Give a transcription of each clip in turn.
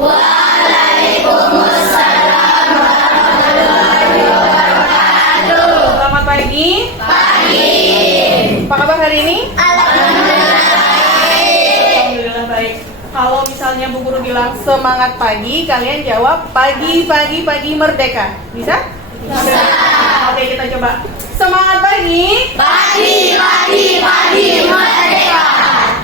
Waalaikumsalam warahmatullahi wabarakatuh. Selamat pagi. Pagi. Apa kabar hari ini? Alhamdulillah baik. Kalau misalnya Bu Guru bilang semangat pagi, kalian jawab pagi, pagi, pagi merdeka. Bisa? Bisa. Oke, kita coba. Semangat pagi. Pagi, pagi, pagi merdeka.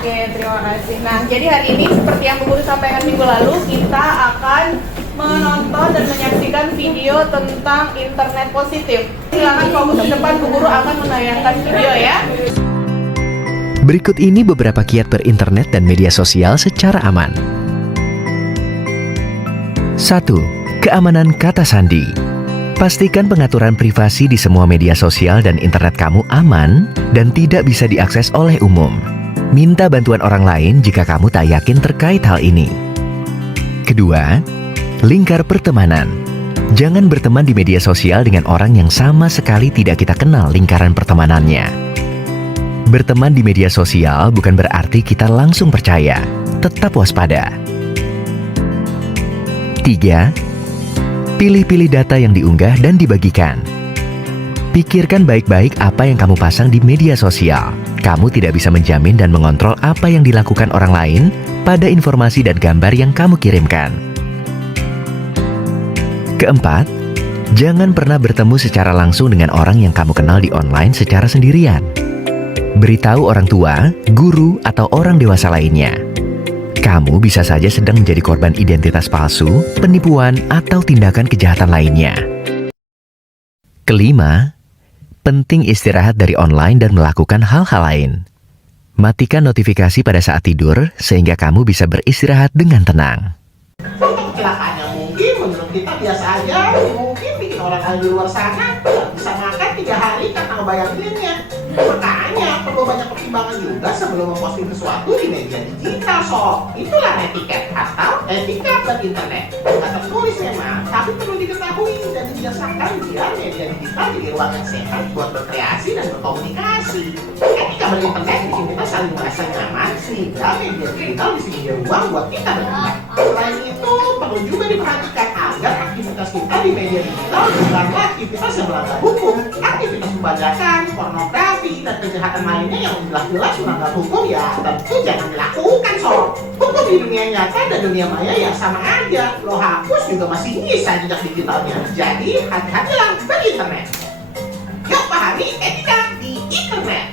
Oke, terima kasih. Nah, jadi hari ini seperti yang Bu Guru sampaikan minggu lalu, kita akan menonton dan menyaksikan video tentang internet positif. Silakan fokus ke depan, Bu Guru akan menayangkan video ya. Berikut ini beberapa kiat berinternet dan media sosial secara aman. 1. Keamanan kata sandi. Pastikan pengaturan privasi di semua media sosial dan internet kamu aman dan tidak bisa diakses oleh umum. Minta bantuan orang lain jika kamu tak yakin terkait hal ini. Kedua, lingkar pertemanan. Jangan berteman di media sosial dengan orang yang sama sekali tidak kita kenal lingkaran pertemanannya. Berteman di media sosial bukan berarti kita langsung percaya. Tetap waspada. 3. Pilih-pilih data yang diunggah dan dibagikan. Pikirkan baik-baik apa yang kamu pasang di media sosial. Kamu tidak bisa menjamin dan mengontrol apa yang dilakukan orang lain pada informasi dan gambar yang kamu kirimkan. Keempat, jangan pernah bertemu secara langsung dengan orang yang kamu kenal di online secara sendirian. Beritahu orang tua, guru, atau orang dewasa lainnya. Kamu bisa saja sedang menjadi korban identitas palsu, penipuan, atau tindakan kejahatan lainnya. Kelima, penting istirahat dari online dan melakukan hal-hal lain. Matikan notifikasi pada saat tidur sehingga kamu bisa beristirahat dengan tenang. Untuk kecelakaannya mungkin menurut kita biasa aja, mungkin bikin orang di luar sana bisa makan 3 hari karena ngebayanginnya. Makanya perlu banyak pertimbangan juga sebelum memposting sesuatu di media digital, sob. Itulah etiket atau etika berinternet. Tidak tertulis memang, tapi perlu diketahui dan dibiasakan biar media digital jadi ruang yang sehat buat berkreasi dan berkomunikasi. Etika berinternet bikin kita saling merasa nyaman sehingga media digital bisa jadi ruang buat kita berkembang. Selain itu, perlu juga diperhatikan agar aktivitas kita di media digital bukanlah aktivitas yang melanggar hukum. Aktivitas pembajakan, pornografi, dan kejahatan lainnya yang jelas-jelas melanggar hukum ya tentu jangan dilakukan, sob. Hukum di dunia nyata dan dunia maya ya sama aja. Lo hapus juga masih bisa jejak digitalnya. Jadi hati-hatilah berinternet. Yuk pahami etika di internet.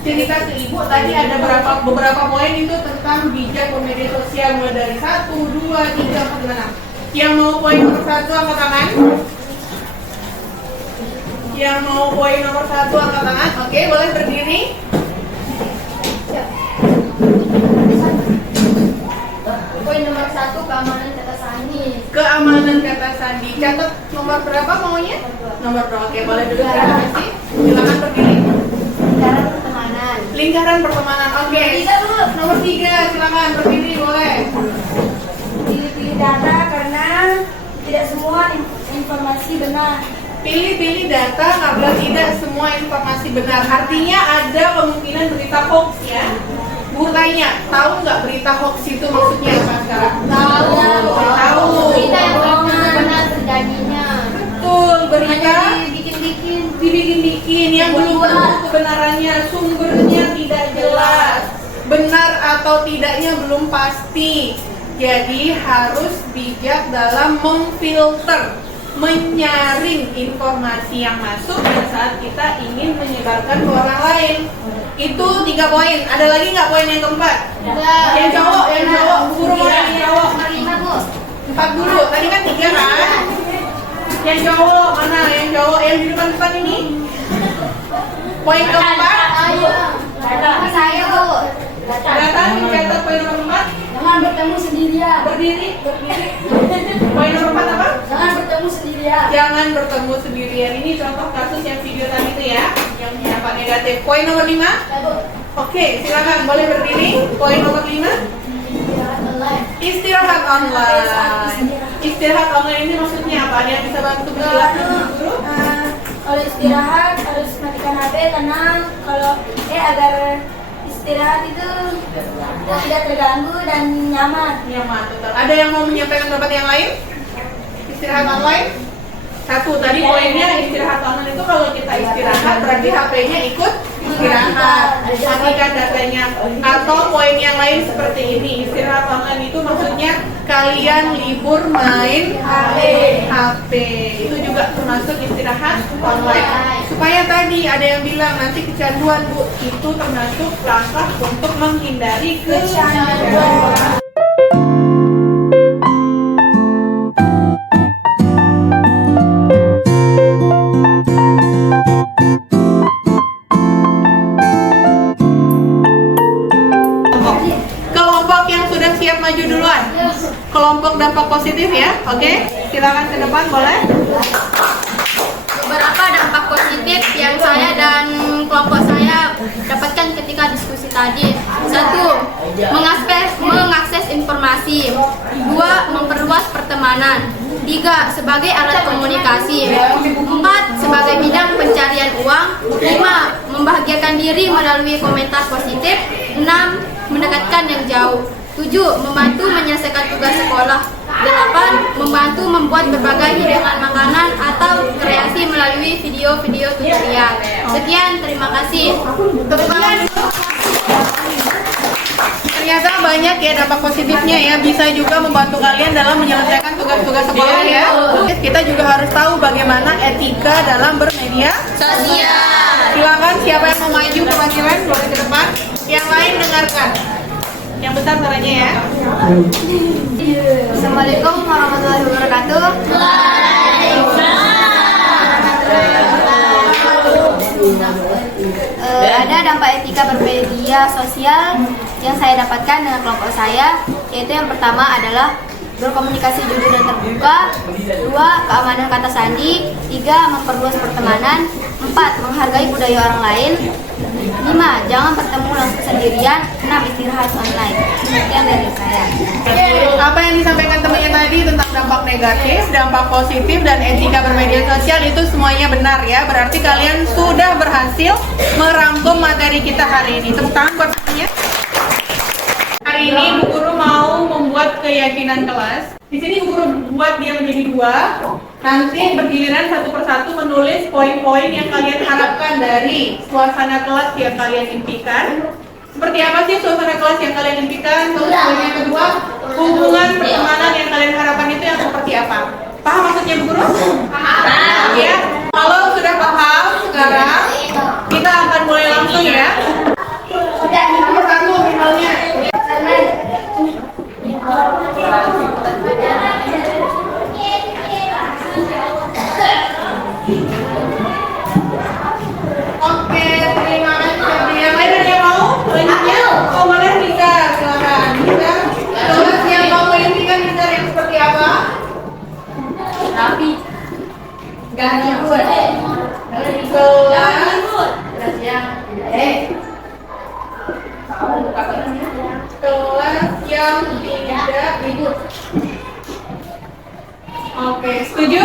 Cerita ke Ibu tadi ada beberapa poin itu tentang bijak bermedia sosial, mulai dari 1, 2, 3, 4, 5, 6. Yang mau poin nomor 1 angkat tangan. Yang mau poin nomor 1 angkat tangan. Oke, boleh berdiri. Poin nomor 1, keamanan kata sandi. Keamanan kata sandi. Catat nomor berapa maunya? Nomor 2. Oke, boleh duduk. Terima kasih. Silakan berdiri. Lingkaran pertemanan. Lingkaran pertemanan. Oke. Nomor 3, silakan berdiri, boleh. Pilih-pilih data karena tidak semua informasi benar. Pilih-pilih data karena tidak semua informasi benar. Artinya ada kemungkinan berita hoax ya. Bu tanya, tahu nggak berita hoax itu maksudnya apa sekarang? Tahu. Tahu. Berita yang belum benar terjadinya. Betul, berita dibikin yang belum tentu kebenarannya, sumbernya tidak jelas, benar atau tidaknya belum pasti. Jadi harus bijak dalam memfilter, menyaring informasi yang masuk pada saat kita ingin menyebarkan ke orang lain. Itu 3 poin. Ada lagi nggak poin yang keempat? Yang cowok, guru mau yang cowok. 4 dulu. Tadi kan 3 kan? Yang cowok mana? Yang cowok yang di depan ini? Poin keempat. Saya Bu. Data dicatat poin nomor 4. Jangan bertemu sendirian. Berdiri. Poin nomor 4 apa? Jangan bertemu sendirian. Jangan bertemu sendirian. Ini contoh kasus yang video tadi itu ya, yang dampak negatif. Poin nomor 5. Oke, silakan boleh berdiri. Poin nomor 5. Istirahat online. Istirahat online ini maksudnya apa? Ada yang bisa bantu menjelaskan dulu? Kalau istirahat harus matikan HP, tenang. Kalau agar istirahat itu tidak terganggu dan nyaman. Nyaman, betul. Ada yang mau menyampaikan pendapat yang lain? Istirahat online? Satu, tadi poinnya istirahat online itu kalau kita istirahat berarti HP-nya ikut istirahat, matikan datanya. Atau poin yang lain seperti ini, istirahat online itu maksudnya kalian libur main HP. Itu juga termasuk istirahat online. Supaya tadi ada yang bilang nanti kecanduan Bu, itu termasuk langkah untuk menghindari kecanduan. Kelompok yang sudah siap maju duluan. Kelompok dampak positif ya. Oke, silakan ke depan boleh. Beberapa dampak positif yang saya dan kelompok saya dapatkan ketika diskusi tadi. 1. Mengakses informasi. 2. Memperluas pertemanan. 3. Sebagai alat komunikasi. 4. Sebagai bidang pencarian uang. 5. Membahagiakan diri melalui komentar positif. 6. Mendekatkan yang jauh. 7. Membantu menyelesaikan tugas sekolah. 8. Membantu membuat berbagai hidangan makanan atau kreasi melalui video-video tutorial. Sekian, terima kasih. Ternyata banyak ya dampak positifnya ya, bisa juga membantu kalian dalam menyelesaikan tugas-tugas sekolah ya. Kita juga harus tahu bagaimana etika dalam bermedia Sosial. Silakan siapa yang mau maju kewajiban boleh ke depan. Yang lain dengarkan. Yang besar suaranya ya. Assalamualaikum warahmatullahi wabarakatuh. Ada dampak etika bermedia sosial yang saya dapatkan dengan kelompok saya, yaitu yang pertama adalah berkomunikasi jujur dan terbuka. 2. Keamanan kata sandi. 3. Memperluas pertemanan. 4. Menghargai budaya orang lain. 5. Jangan bertemu langsung sendirian. 6. Istirahat online. Sekian dari saya. Apa yang disampaikan temannya tadi tentang dampak negatif, dampak positif, dan etika bermedia sosial itu semuanya benar ya. Berarti kalian sudah berhasil merangkum materi kita hari ini. Tepuk tangan buat semuanya. Hari ini Bu Guru mau membuat keyakinan kelas. Di sini Bu Guru buat dia menjadi 2. Nanti bergiliran satu persatu menulis poin-poin yang kalian harapkan dari suasana kelas yang kalian impikan. Seperti apa sih suasana kelas yang kalian impikan? Terus poin yang kedua, hubungan pertemanan yang kalian harapkan itu yang seperti apa? Paham maksudnya Bu Guru? Paham. Ya. Kalau sudah paham sekarang, kita akan mulai langsung ya. Nomor 1 misalnya. Oke, terima kasih. Yang lain ada yang mau? Selanjutnya, oh boleh bisa, silakan. Bisa. Terus yang mau melimpikan bisa yang seperti apa? Tapi gak ribut. Kelas yang kelas yang tidak ribut. Oke, setuju?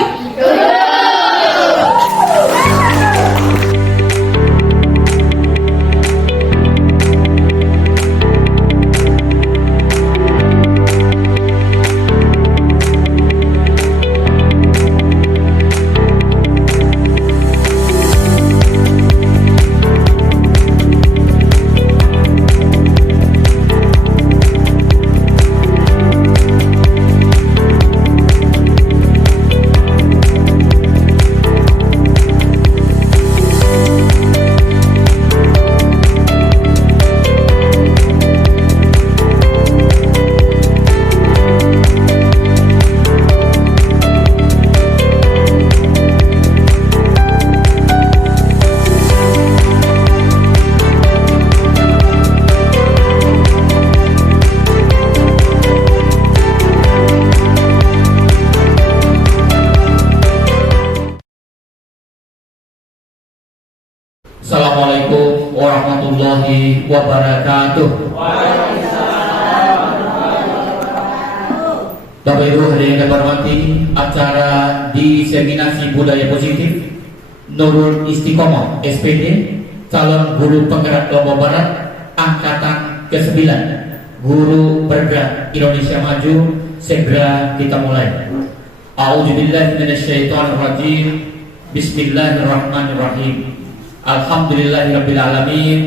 Assalamualaikum warahmatullahi wabarakatuh. Bapak Ibu hadirin yang hormati, acara diseminasi budaya positif Nurul Istiqomah SPD calon guru penggerak Lombok Barat angkatan ke-9 Guru Bergerak Indonesia Maju, segera kita mulai. A'udzubillahi minasyaitonirrajim. Bismillahirrahmanirrahim. Alhamdulillahirabbil alamin.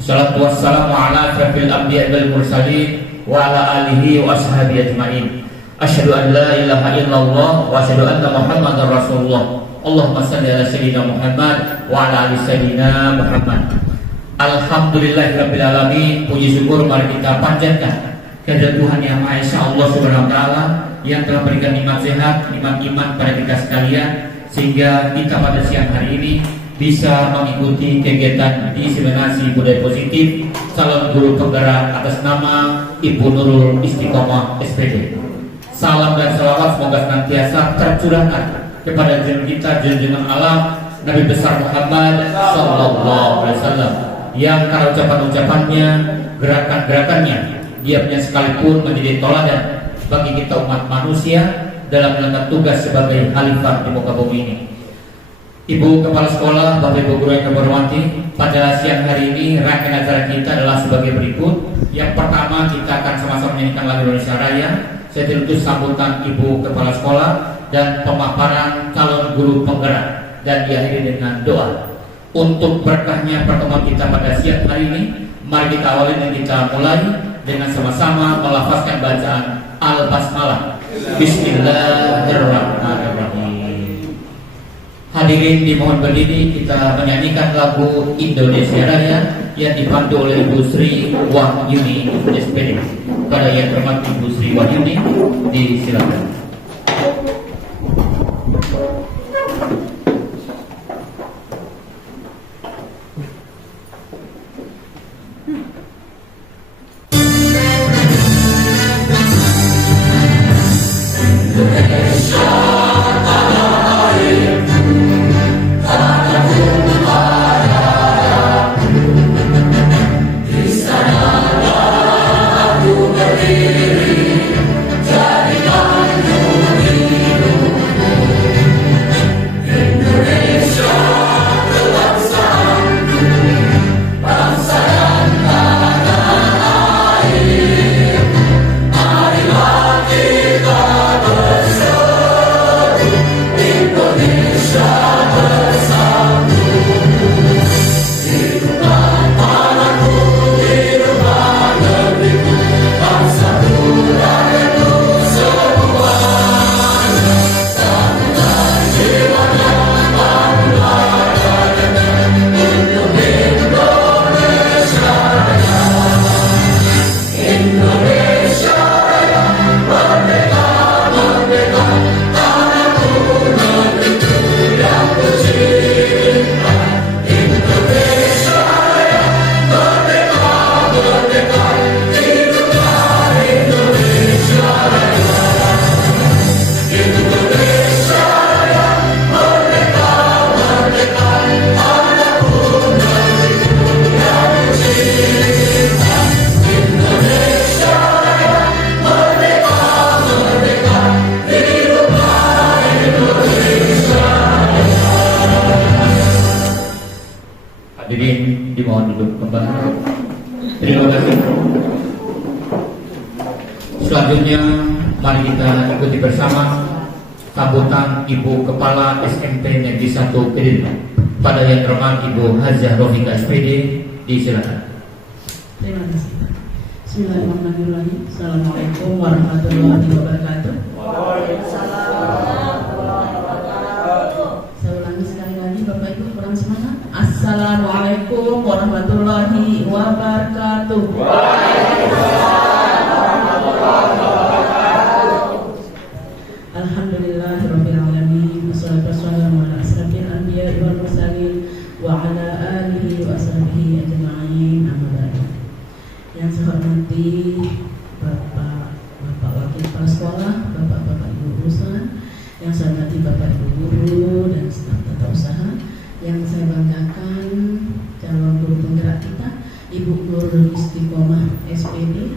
Wassalatu wassalamu ala asyrafil anbiya'i wal mursalin wa ala alihi wa ashabihi ajmain. Asyhadu an la ilaha illallah wa asyhadu anna Muhammadar Rasulullah. Allahumma shalli ala sayyidina Muhammad wa ala ali sayyidina Muhammad. Alhamdulillahirabbil alamin. Puji syukur mari kita panjatkan kepada Tuhan Yang Maha Esa, Allah Subhanahu wa taala, yang telah memberikan nikmat sehat, nikmat iman pada kita sekalian, sehingga kita pada siang hari ini bisa mengikuti kegiatan diseminasi budaya positif calon guru penggerak atas nama Ibu Nurul Istiqomah SPD. Salam dan salawat semoga senantiasa tercurahkan kepada junjungan kita, junjungan alam Nabi besar Muhammad Sallallahu Alaihi Wasallam, yang karena ucapan-ucapannya, gerakan-gerakannya, diamnya sekalipun menjadi toladan bagi kita umat manusia dalam menjalankan tugas sebagai khalifah di muka bumi ini. Ibu Kepala Sekolah, Bapak Ibu Guru yang kami hormati, pada siang hari ini rangkaian acara kita adalah sebagai berikut. Yang pertama, kita akan sama-sama menyanyikan lagu Indonesia Raya. Saya tutup sambutan Ibu Kepala Sekolah dan pemaparan calon guru penggerak, dan diakhiri dengan doa. Untuk berkahnya pertemuan kita pada siang hari ini, mari kita awali dan kita mulai dengan sama-sama melafazkan bacaan Al-Basmalah. Bismillahirrahmanirrahim. Hadirin dimohon berdiri, kita menyanyikan lagu Indonesia Raya yang dipandu oleh Ibu Sri Wahyuni SPD. Pada yang terhormat Ibu Sri Wahyuni, disilakan. Hadirin dimohon duduk kembali. Terima kasih. Selanjutnya mari kita ikuti bersama sambutan Ibu Kepala SMP Negeri 1 Kediri. Pada yang terhormat Ibu Hajah Rofika SPD, disilakan. Terima kasih. Bismillahirrahmanirrahim. Assalamualaikum warahmatullahi wabarakatuh. Saya ulangi sekali lagi, Bapak Ibu kurang semangat. Assalamualaikum warahmatullahi wabarakatuh. Alhamdulillahirabbil alamin. Wassalatu wassalamu ala asyrafil anbiya'i wal mursalin wa ala alihi wa sahbihi ajma'in. Amma ba'du. Yang saya hormati Bapak Wakil Kepala Sekolah, Bapak Ibu urusan, yang saya hormati Bapak Ibu guru dan staf tata usaha, yang saya banggakan calon guru penggerak kita Ibu Nurul Istiqomah SPD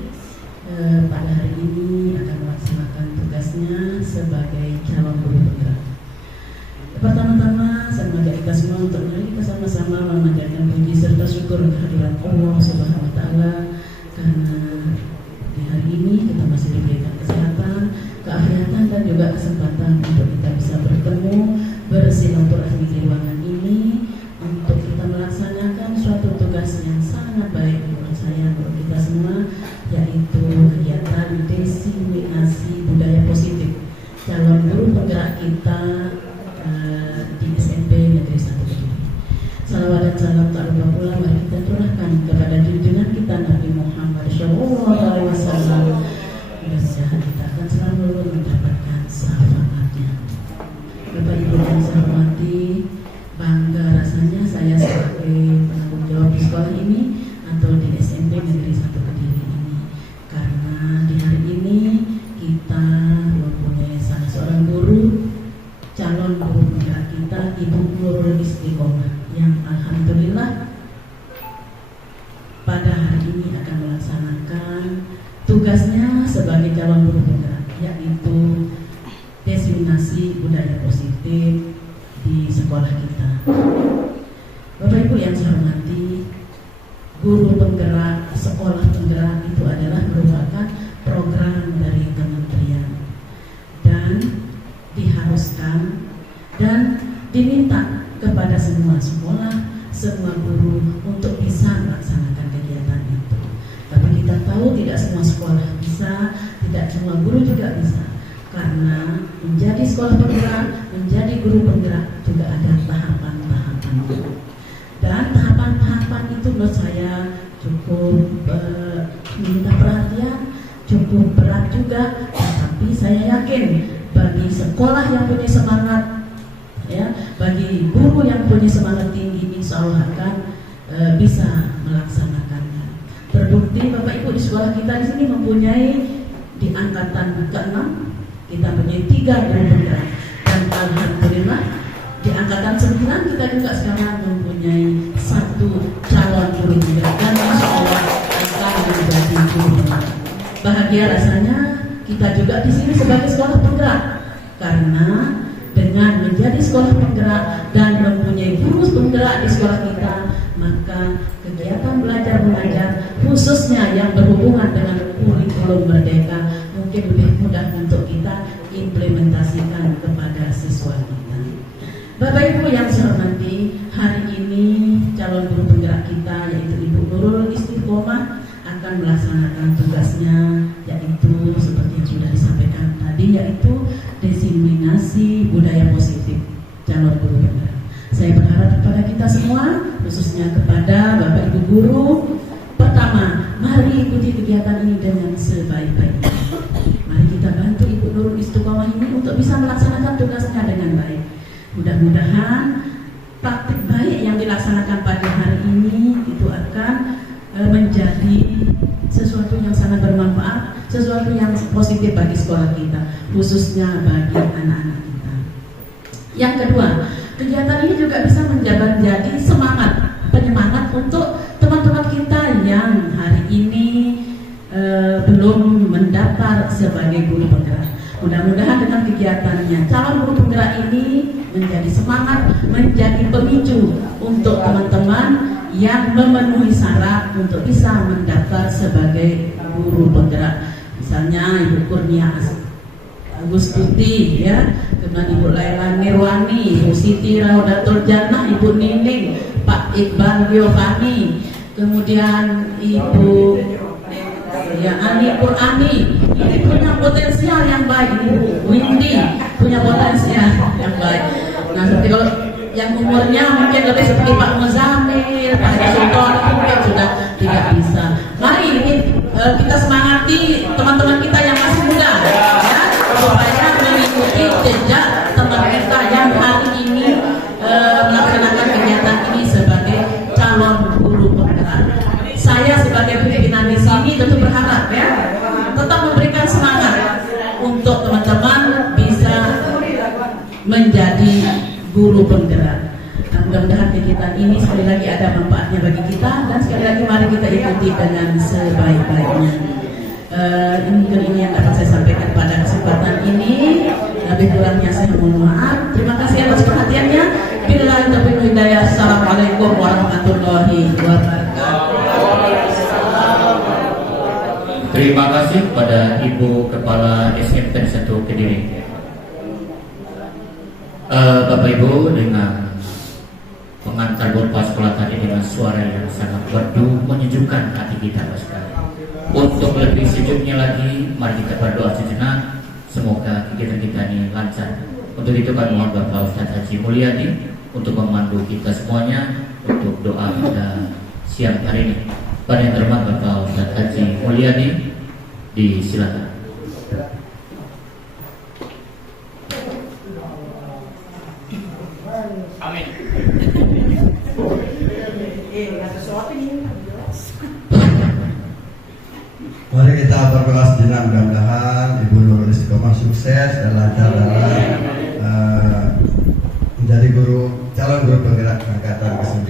pada hari ini akan melaksanakan tugasnya sebagai calon guru penggerak. Pertama-tama saya mengajak kita semua untuk mari kita sama-sama memanjatkan puji serta syukur kehadirat Allah Subhanahu wa taala dan juga kesempatan untuk kita bisa bertemu, bersilaturahmi di ruangan ini untuk kita melaksanakan suatu tugas yang sangat baik menurut saya, menurut kita semua, yaitu kegiatan diseminasi budaya positif calon guru penggerak kita di SMP Negeri 1 Kediri. Salawat dan salam tak lupa pula mari kita curahkan kepada junjungan kita Nabi Muhammad SAW. Mudah-mudahan kita akan selalu mendapatkan syafaatnya. Bapak Ibu yang saya hormati, bangga rasanya saya sebagai penanggung jawab di sekolah ini atau di SMP Negeri 1 Kediri ini, karena di hari ini kita mempunyai salah seorang guru, calon guru penggerak kita, Ibu Nurul Istiqomah, yang alhamdulillah pada hari ini akan melaksanakan tugasnya sebagai calon guru penggerak, yaitu diseminasi budaya positif di sekolah kita. Bapak Ibu yang saya hormati, guru penggerak, sekolah penggerak itu adalah merupakan program dari kementerian dan diharuskan dan diminta kepada semua sekolah, semua guru untuk bisa melaksanakan kegiatan itu. Tapi kita tahu tidak semua sekolah bisa, tidak semua guru juga bisa, karena menjadi sekolah penggerak, menjadi guru penggerak juga ada tahapan-tahapannya. Dan tahapan-tahapan itu menurut saya cukup minta perhatian, cukup berat juga. Tapi saya yakin bagi sekolah yang punya semangat, ya, bagi guru yang punya semangat tinggi, insya Allah akan bisa melaksanakannya. Terbukti Bapak Ibu di sekolah kita di sini mempunyai di angkatan ke-6 kita punya 3 guru penggerak, dan alhamdulillah di angkatan 9 kita juga sekarang mempunyai 1 calon guru penggerak dan insya Allah akan menjadi guru penggerak. Bahagia rasanya kita juga di sini sebagai sekolah penggerak, karena dengan menjadi sekolah penggerak dan mempunyai guru penggerak di sekolah kita, maka kegiatan belajar mengajar khususnya yang berhubungan dengan kurikulum merdeka mungkin lebih mudah untuk kita implementasikan kepada siswa kita. Bapak Ibu yang saya hormati, hari ini calon guru penggerak kita yaitu Ibu Nurul Istiqomah akan melaksanakan tugasnya, yaitu seperti yang sudah disampaikan tadi, yaitu diseminasi budaya positif calon guru penggerak. Saya berharap kepada kita semua, khususnya kepada Bapak Ibu guru, pertama, mari ikuti kegiatan ini dengan sebaik-baiknya. Mari kita bantu Ibu Nurul Istiqomah ini untuk bisa melaksanakan tugasnya dengan baik. Mudah-mudahan praktik baik yang dilaksanakan pada hari ini itu akan menjadi sesuatu yang sangat bermanfaat, sesuatu yang positif bagi sekolah kita, khususnya bagi anak-anak kita. Yang kedua, kegiatan ini juga bisa menjadi semangat, penyemangat untuk teman-teman kita yang hari ini belum mendaftar sebagai guru penggerak. Mudah-mudahan dengan kegiatannya calon guru penggerak ini menjadi semangat, menjadi pemicu untuk teman-teman yang memenuhi syarat untuk bisa mendaftar sebagai guru penggerak. Misalnya Ibu Kurnia Agustuti, ya, kemudian Ibu Laila Nirwani, Ibu Siti Raudatul Jannah, Ibu Nining, Pak Iqbal Giovanni, kemudian Ibu Ani Qurani, ini punya potensial yang baik. Ibu Windy punya potensial yang baik. Nah, seperti kalau yang umurnya mungkin lebih seperti Pak Muzamil, Pak Sultan, mungkin sudah tidak bisa. Mari ini kita semangati teman-teman kita yang masih muda, ya, supaya mengikuti jejak teman kita yang hari ini melaksanakan kegiatan ini sebagai calon guru penggerak. Saya sebagai pimpinan di sini tentu berharap, ya, tetap memberikan semangat untuk teman-teman bisa menjadi guru penggerak. Nah, mudah-mudahan kegiatan ini sekali lagi ada manfaatnya bagi kita, dan sekali lagi mari kita ikuti dengan sebaik-baiknya. Ini yang dapat saya sampaikan pada kesempatan ini. Lebih kurangnya saya mohon maaf. Terima kasih atas perhatiannya. Billahi taufiq wal hidayah. Assalamualaikum warahmatullahi wabarakatuh. Terima kasih kepada Ibu Kepala SMP 1 Kediri. Bapak Ibu, dengan pengantar berpa sekolah tadi dengan suara yang sangat merdu menyejukkan hati kita sekali. Untuk lebih sejuknya lagi, mari kita berdoa sejenak. Semoga kegiatan kita ini lancar. Untuk itu kami mohon Bapak Ustadz Haji Mulyadi untuk memandu kita semuanya untuk doa pada siang hari ini. Pada yang terhormat Bapak Ustadz Haji Mulyadi, disilakan. Amin. Mari kita berdoa sejenak, mudah-mudahan Ibu Nurul Istiqomah sukses dan lancar dalam menjadi calon guru penggerak angkatan ke-9.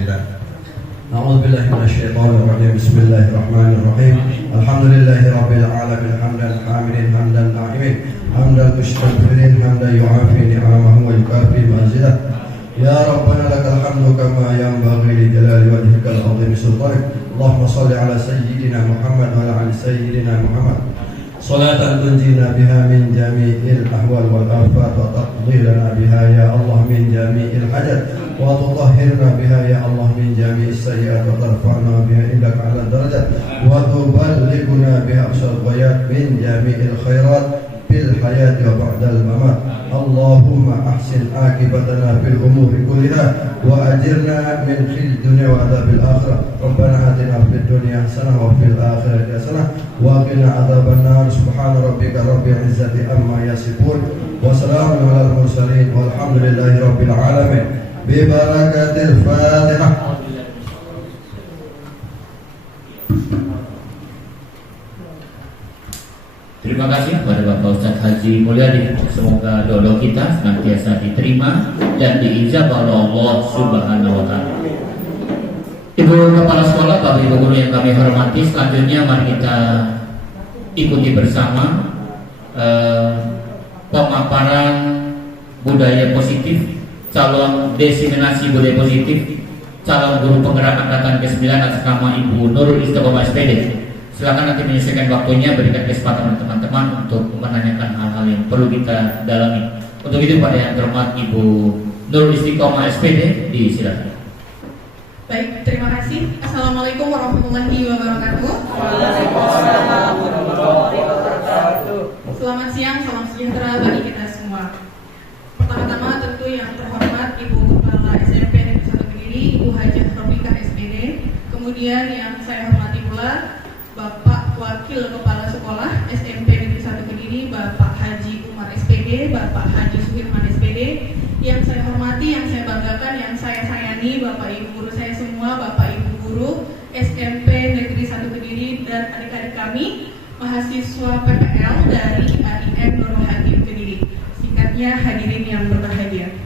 A'udzubillahi minasyaitonir rajim. Bismillahirrahmanirrahim. Alhamdulillahirabbil alamin hamdan hamidin hamdan na'imin hamdan mustaghfirin hamdan yu'afi ni'amahu wa yukafi mazidah. Ya Rabbana lakal hamdu kama yanbaghi li jalali wajhikal 'azimi sultanik. Allahumma shalli ala sayyidina Muhammad wa ala ali sayyidina Muhammad. Salatan tunjina biha min jami'il ahwal wal afat wa taqdi lana biha ya Allah min jami'il hajat wa tutahhirna biha ya Allah min jami'is sayyi'at wa tarfa'na biha indaka 'ala darajat wa tuballighuna biha aqsal ghayat min jami'il khairat fil hayati wa ba'dal mamat. Allahumma ahsin akibatana fil umuri kulliha wa ajirna min khizyi dunya wa adzabil akhirah. Rabbana atina fid dunya hasanah wa fil akhirati hasanah wa qina adzaban nar. Subhana rabbika rabbil izzati amma yasifun wa salamun alal mursalin walhamdulillahi rabbil alamin. Bi barakatil Fatihah. Terima kasih kepada Bapak Ustadz Haji Mulyadi. Semoga doa kita senantiasa diterima dan diijabah oleh Allah Subhanahu wa Ta'ala. Ibu Kepala Sekolah, Bapak Ibu Guru yang kami hormati, selanjutnya mari kita ikuti bersama pemaparan budaya positif, calon diseminasi budaya positif, calon guru penggerak angkatan ke-9 atas nama Ibu Nurul Istiqomah SPD. Silakan nanti menyesuaikan waktunya, berikan kesempatan teman-teman untuk menanyakan hal-hal yang perlu kita dalami. Untuk itu pada yang terhormat Ibu Nurul Istiqomah SPD, disilakan. Baik, terima kasih. Assalamualaikum warahmatullahi wabarakatuh. Selamat siang, salam sejahtera bagi kita semua. Pertama-tama tentu yang terhormat Ibu Kepala SMP Negeri 1 Kediri, Ibu Hajah Robika SPD. Kemudian yang saya hormati pula Bapak Wakil Kepala Sekolah SMP Negeri 1 Kediri, Bapak Haji Umar SPD, Bapak Haji Suhirman SPD. Yang saya hormati, yang saya banggakan, yang saya sayangi, Bapak Ibu Guru saya semua, Bapak Ibu Guru SMP Negeri 1 Kediri dan adik-adik kami, mahasiswa PPL dari AIM Nurul Hakim Kediri. Singkatnya hadirin yang berbahagia.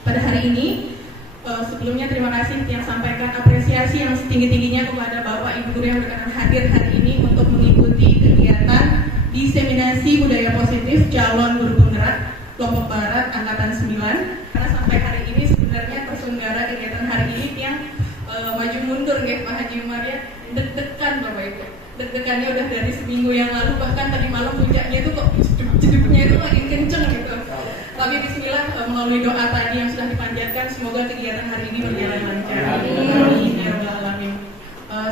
Pada hari ini, sebelumnya terima kasih yang sampaikan apresiasi yang setinggi-tingginya kepada Bapak Ibu Guru yang berkenan hadir hari ini untuk mengikuti kegiatan diseminasi budaya positif calon guru penggerak Lombok Barat Angkatan 9. Karena sampai hari ini sebenarnya terselenggara kegiatan hari ini yang maju mundur ya Pak Haji Umar ya, deg-degan Bapak Ibu. Deg-degannya udah dari seminggu yang lalu, bahkan tadi malam puncaknya itu kok jeduk-jeduknya itu makin kenceng gitu. Tapi bismillah, melalui doa tadi yang sudah dipanjatkan, semoga kegiatan hari ini berjalan lancar. Amin ya rabbal alamin.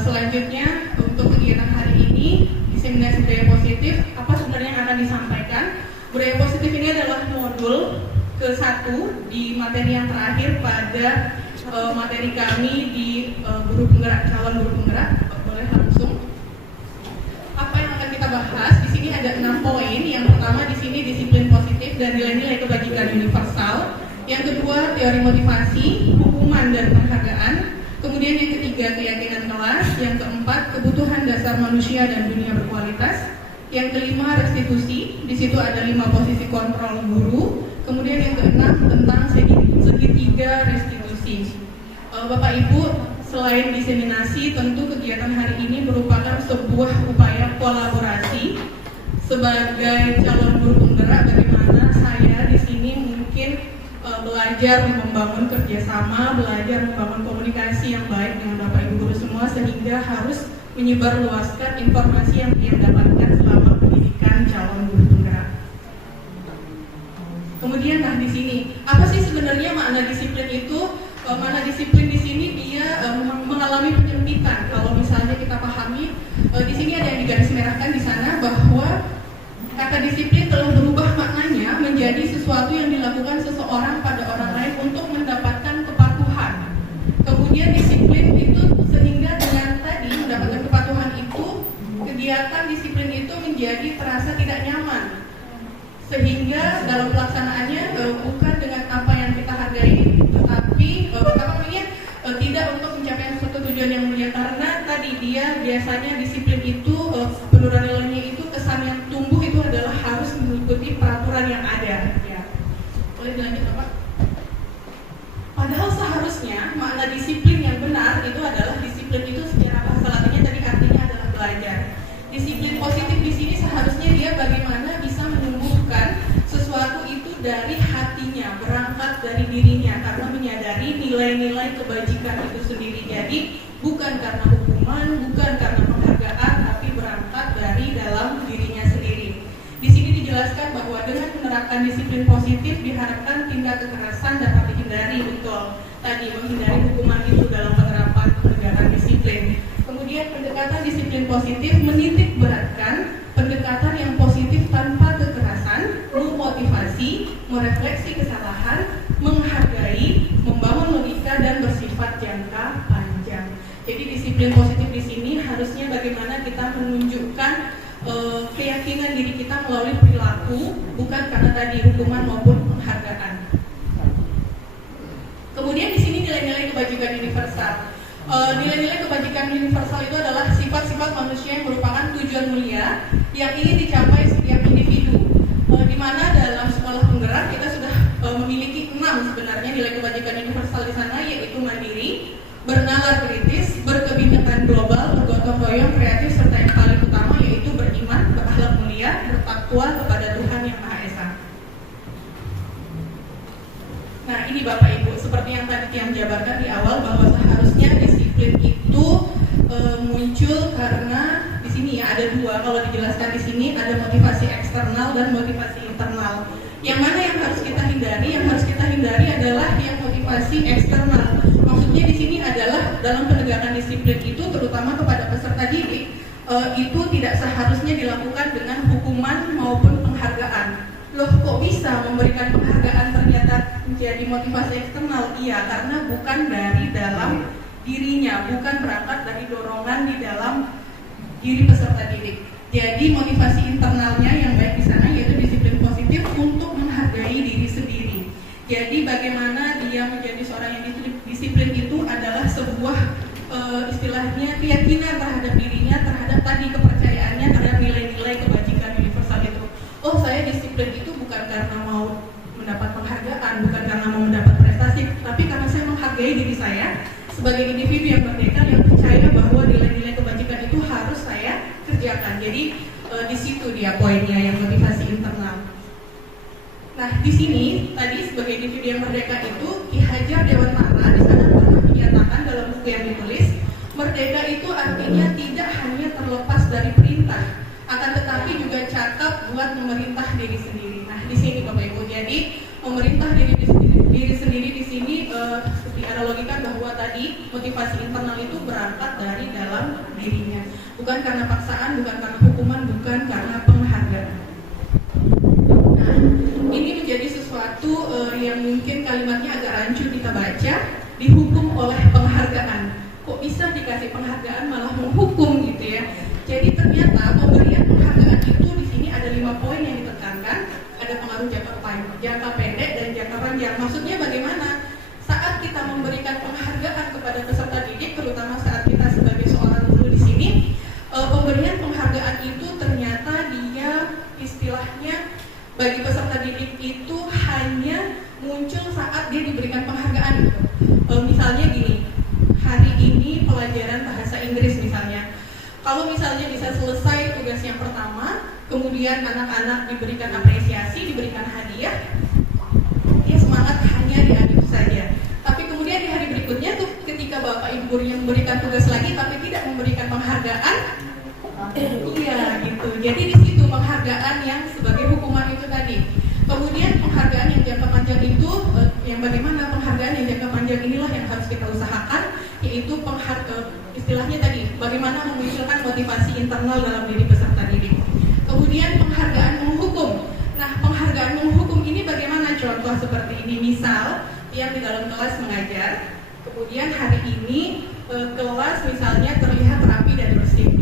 Selanjutnya untuk kegiatan hari ini diseminasi budaya positif, apa sebenarnya yang akan disampaikan? Budaya positif ini adalah modul ke-1 di materi yang terakhir pada materi kami di guru penggerak, calon guru penggerak. Boleh langsung. Apa yang akan kita bahas? Di sini ada 6 poin. Yang pertama di sini disiplin positif dan nilai-nilai kebajikan universal. Yang kedua teori motivasi, hukuman dan penghargaan. Kemudian yang ketiga keyakinan kelas. Yang keempat kebutuhan dasar manusia dan dunia berkualitas. Yang kelima restitusi. Di situ ada 5 posisi kontrol guru. Kemudian yang keenam tentang segitiga restitusi. Bapak Ibu, selain diseminasi, tentu kegiatan hari ini merupakan sebuah upaya kolaborasi sebagai calon guru penggerak. Bagaimana saya di sini mungkin belajar membangun kerjasama, belajar membangun komunikasi yang baik dengan Bapak Ibu guru semua, sehingga harus menyebarluaskan informasi yang dia dapatkan selama pendidikan calon guru penggerak. Kemudian di sini apa sih makna disiplin itu, makna disiplin di sini dia mengalami penyempitan. Kalau misalnya kita pahami, di sini ada yang digaris merahkan di sana bahwa kata disiplin telah berubah maknanya menjadi sesuatu yang dilakukan seseorang pada orang lain untuk mendapatkan kepatuhan. Kemudian disiplin itu sehingga dengan tadi mendapatkan kepatuhan itu, kegiatan disiplin itu menjadi terasa tidak nyaman. Sehingga dalam pelaksanaannya bukan dengan apa yang kita hargai, tetapi tidak untuk mencapai suatu tujuan yang mulia, karena tadi dia biasanya disiplin itu penurunan nilainya itu kesan yang tumbuh itu adalah harus mengikuti peraturan yang ada. Ya. Boleh dilanjut Bapak? Padahal seharusnya makna disiplin yang benar itu adalah disiplin itu secara bahasa latinnya tadi artinya adalah belajar. Disiplin positif di sini seharusnya dia bagaimana bisa menumbuhkan sesuatu itu dari hatinya, berangkat dari dirinya, karena menyadari nilai-nilai kebajikan itu sendiri. Jadi bukan karena hukuman, bukan karena penghargaan, tapi berangkat dari dalam dirinya sendiri. Di sini dijelaskan bahwa dengan menerapkan disiplin positif diharapkan tindak kekerasan dapat dihindari. Betul, tadi menghindari hukuman itu dalam penerapan penegakan disiplin. Kemudian pendekatan disiplin positif menitik beratkan pendekatan yang positif tanpa kekerasan, memotivasi, merefleksi kesalahan, menghargai, membangun logika dan bersifat jangka panjang. Jadi disiplin positif di sini harusnya bagaimana kita menunjukkan keyakinan diri kita melalui perilaku, bukan karena tadi hukuman maupun penghargaan. Kemudian di sini nilai-nilai kebajikan universal. Nilai-nilai kebajikan universal itu adalah sifat-sifat manusia yang merupakan tujuan mulia yang ingin dicapai setiap individu. Di mana dalam sekolah penggerak kita sudah memiliki 6 sebenarnya nilai kebajikan universal di sana, yaitu mandiri, bernalar kritis, berkebinekaan global, bergotong royong, kreatif, serta yang paling utama yaitu beriman, berakhlak mulia, bertakwa kepada Tuhan Yang Maha Esa. Nah ini Bapak Ibu, seperti yang tadi Tiang jabarkan di awal bahwa seharusnya disiplin itu muncul karena di sini ya ada 2. Kalau dijelaskan di sini ada motivasi eksternal dan motivasi internal. Yang mana yang harus kita hindari? Yang harus kita hindari adalah yang motivasi eksternal. Maksudnya di sini adalah dalam penegakan disiplin itu terutama kepada peserta didik itu tidak seharusnya dilakukan dengan hukuman maupun penghargaan. Loh kok bisa memberikan penghargaan ternyata menjadi motivasi eksternal? Iya, karena bukan dari dalam dirinya, bukan berangkat dari dorongan di dalam diri peserta didik. Jadi motivasi internalnya yang baik di sana yaitu disiplin positif untuk menghargai diri sendiri. Jadi bagaimana dia menjadi seorang yang disiplin itu adalah sebuah istilahnya keyakinan terhadap dirinya, terhadap tadi kepercayaannya terhadap nilai-nilai kebajikan universal itu. Oh saya disiplin itu bukan karena mau mendapat penghargaan, bukan karena mau mendapat prestasi, tapi karena saya menghargai diri saya sebagai individu yang merdeka yang percaya bahwa nilai-nilai kebajikan itu harus saya kerjakan. Jadi di situ dia poinnya yang motivasi internal. Nah di sini tadi sebagai individu yang merdeka itu Ki Hajar Dewantara di sana pernah menyatakan dalam buku yang ditulis, merdeka itu artinya tidak hanya terlepas dari perintah, akan tetapi juga cakap buat memerintah diri sendiri. Nah di sini Bapak Ibu, jadi memerintah diri sendiri di sini dianalogikan bahwa tadi motivasi internal itu berangkat dari dalam dirinya, bukan karena paksaan, bukan karena hukuman, bukan karena penghargaan. Nah ini menjadi sesuatu yang mungkin kalimatnya agak rancu kita baca, dihukum oleh penghargaan. Kok bisa dikasih penghargaan malah menghukum gitu ya? Jadi ternyata pemberian penghargaan itu di sini ada 5 poin yang ditekankan, ada pengaruh jangka pendek dan jangka panjang. Maksudnya bagaimana? Saat kita memberikan penghargaan kepada peserta didik, terutama saat kita sebagai seorang guru di sini, pemberian penghargaan itu ternyata dia istilahnya bagi peserta didik itu hanya muncul saat dia diberikan penghargaan. Misalnya gini, hari ini pelajaran bahasa Inggris misalnya. Kalau misalnya bisa selesai tugas yang pertama, kemudian anak-anak diberikan apresiasi, diberikan hadiah, dia semangat hanya di hari itu saja. Tapi kemudian di hari berikutnya tuh ketika Bapak Ibu gurunya memberikan tugas lagi tapi tidak memberikan penghargaan, iya gitu. Jadi di situ penghargaan yang sebagai hukuman itu tadi. Kemudian penghargaan yang jangka panjang itu yang bagaimana penghargaan istilahnya tadi, bagaimana memunculkan motivasi internal dalam diri peserta didik. Kemudian penghargaan menghukum. Nah, penghargaan menghukum ini bagaimana? Contoh seperti ini, misal yang di dalam kelas mengajar, kemudian hari ini kelas misalnya terlihat rapi dan bersih.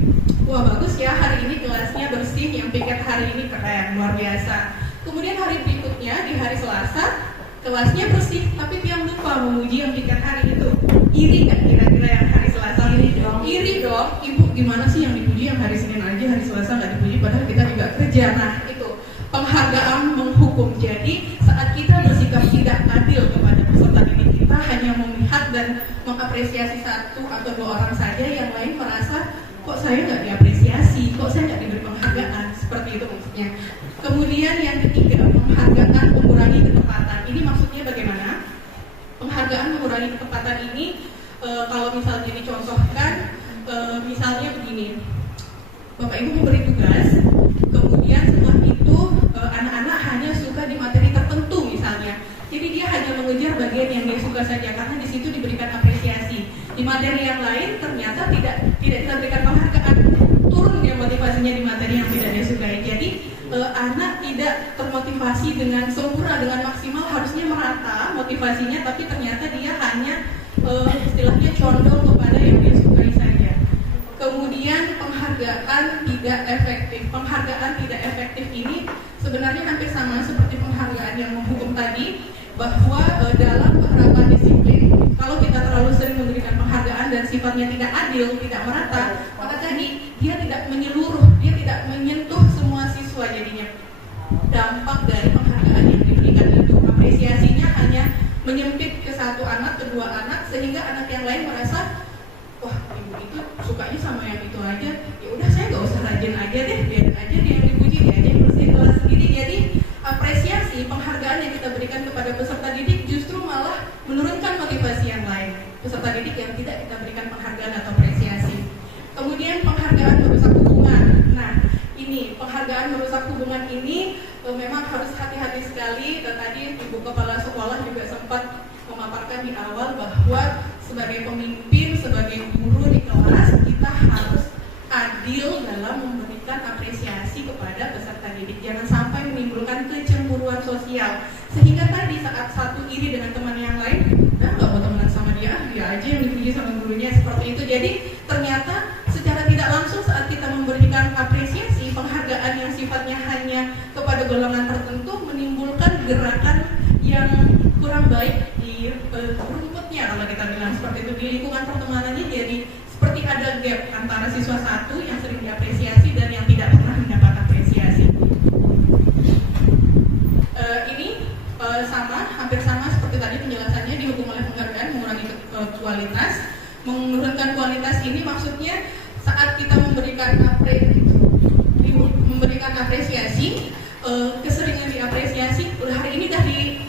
Wah, bagus ya, hari ini kelasnya bersih, yang piket hari ini keren, luar biasa. Kemudian hari berikutnya, di hari Selasa, kelasnya bersih, tapi dia lupa memuji yang piket hari itu. Iri nggak kira-kira yang hari Selasa? Iri dong. Ibu, gimana sih yang dipuji yang hari Senin aja, hari Selasa nggak dipuji, padahal kita juga kerja. Nah, itu penghargaan menghukum. Jadi saat kita bersikap tidak adil kepada peserta didik kita, hanya memihak dan mengapresiasi satu atau dua orang saja, yang lain merasa kok saya nggak diapresiasi, kok saya nggak diberi penghargaan, seperti itu maksudnya. Kemudian yang ketiga, penghargaan mengurangi ketepatan. Ini maksudnya bagaimana? Penghargaan mengurangi ketepatan ini kalau misalnya dicontohkan, misalnya begini, Bapak Ibu memberi tugas, kemudian setelah itu anak-anak hanya suka di materi tertentu misalnya. Jadi dia hanya mengejar bagian yang dia suka saja karena di situ diberikan apresiasi. Di materi yang lain ternyata tidak kita berikan penghargaan, turun dia motivasinya di materi yang tidak dia sukai. Jadi anak tidak termotivasi dengan sempurna, dengan maksimal, harusnya merata motivasinya, tapi ternyata dia hanya istilahnya condong kepada yang dia sukai saja. Kemudian penghargaan tidak efektif. Penghargaan tidak efektif ini sebenarnya hampir sama seperti penghargaan yang menghukum tadi, bahwa dalam penerapan disiplin, kalau kita terlalu sering memberikan penghargaan dan sifatnya tidak adil, tidak merata, maka tadi dia tidak menyeluruh, dia tidak menyentuh semua siswa. Jadinya dampak dari penghargaan yang diberikan itu, apresiasinya hanya menyempit ke satu anak, kedua anak, sehingga anak yang lain merasa, wah, ibu itu sukanya sama yang itu aja, ya udah saya nggak usah rajin aja deh, biar aja dia yang dipuji, dia aja yang bersihin kelas sendiri. Jadi apresiasi, penghargaan yang kita berikan kepada peserta didik justru malah menurunkan motivasi yang lain, peserta didik yang tidak kita berikan penghargaan atau apresiasi. Kemudian penghargaan merusak hubungan. Nah, ini penghargaan merusak hubungan ini memang harus hati-hati sekali. Dan tadi Ibu Kepala Sekolah juga sempat memaparkan di awal bahwa sebagai pemimpin, sebagai guru di kelas, kita harus adil dalam memberikan apresiasi kepada peserta didik. Jangan sampai menimbulkan kecemburuan sosial, sehingga tadi saat satu iri dengan teman yang lain, nah nggak mau temenan sama dia, dia aja yang dipuji sama gurunya, seperti itu. Jadi ternyata secara tidak langsung saat kita memberikan apresiasi, penghargaan yang sifatnya hanya kepada golongan tertentu, menimbulkan gerakan yang kurang baik di rumputnya, kalau kita bilang seperti itu, di lingkungan pertemanannya. Jadi seperti ada gap antara siswa satu yang sering diapresiasi dan yang tidak pernah mendapat apresiasi. Ini sama, hampir sama seperti tadi penjelasannya, dihukum oleh penghargaan, mengurangi kualitas. Menurunkan kualitas ini maksudnya saat kita memberikan apresiasi, keseringan diapresiasi, hari ini dah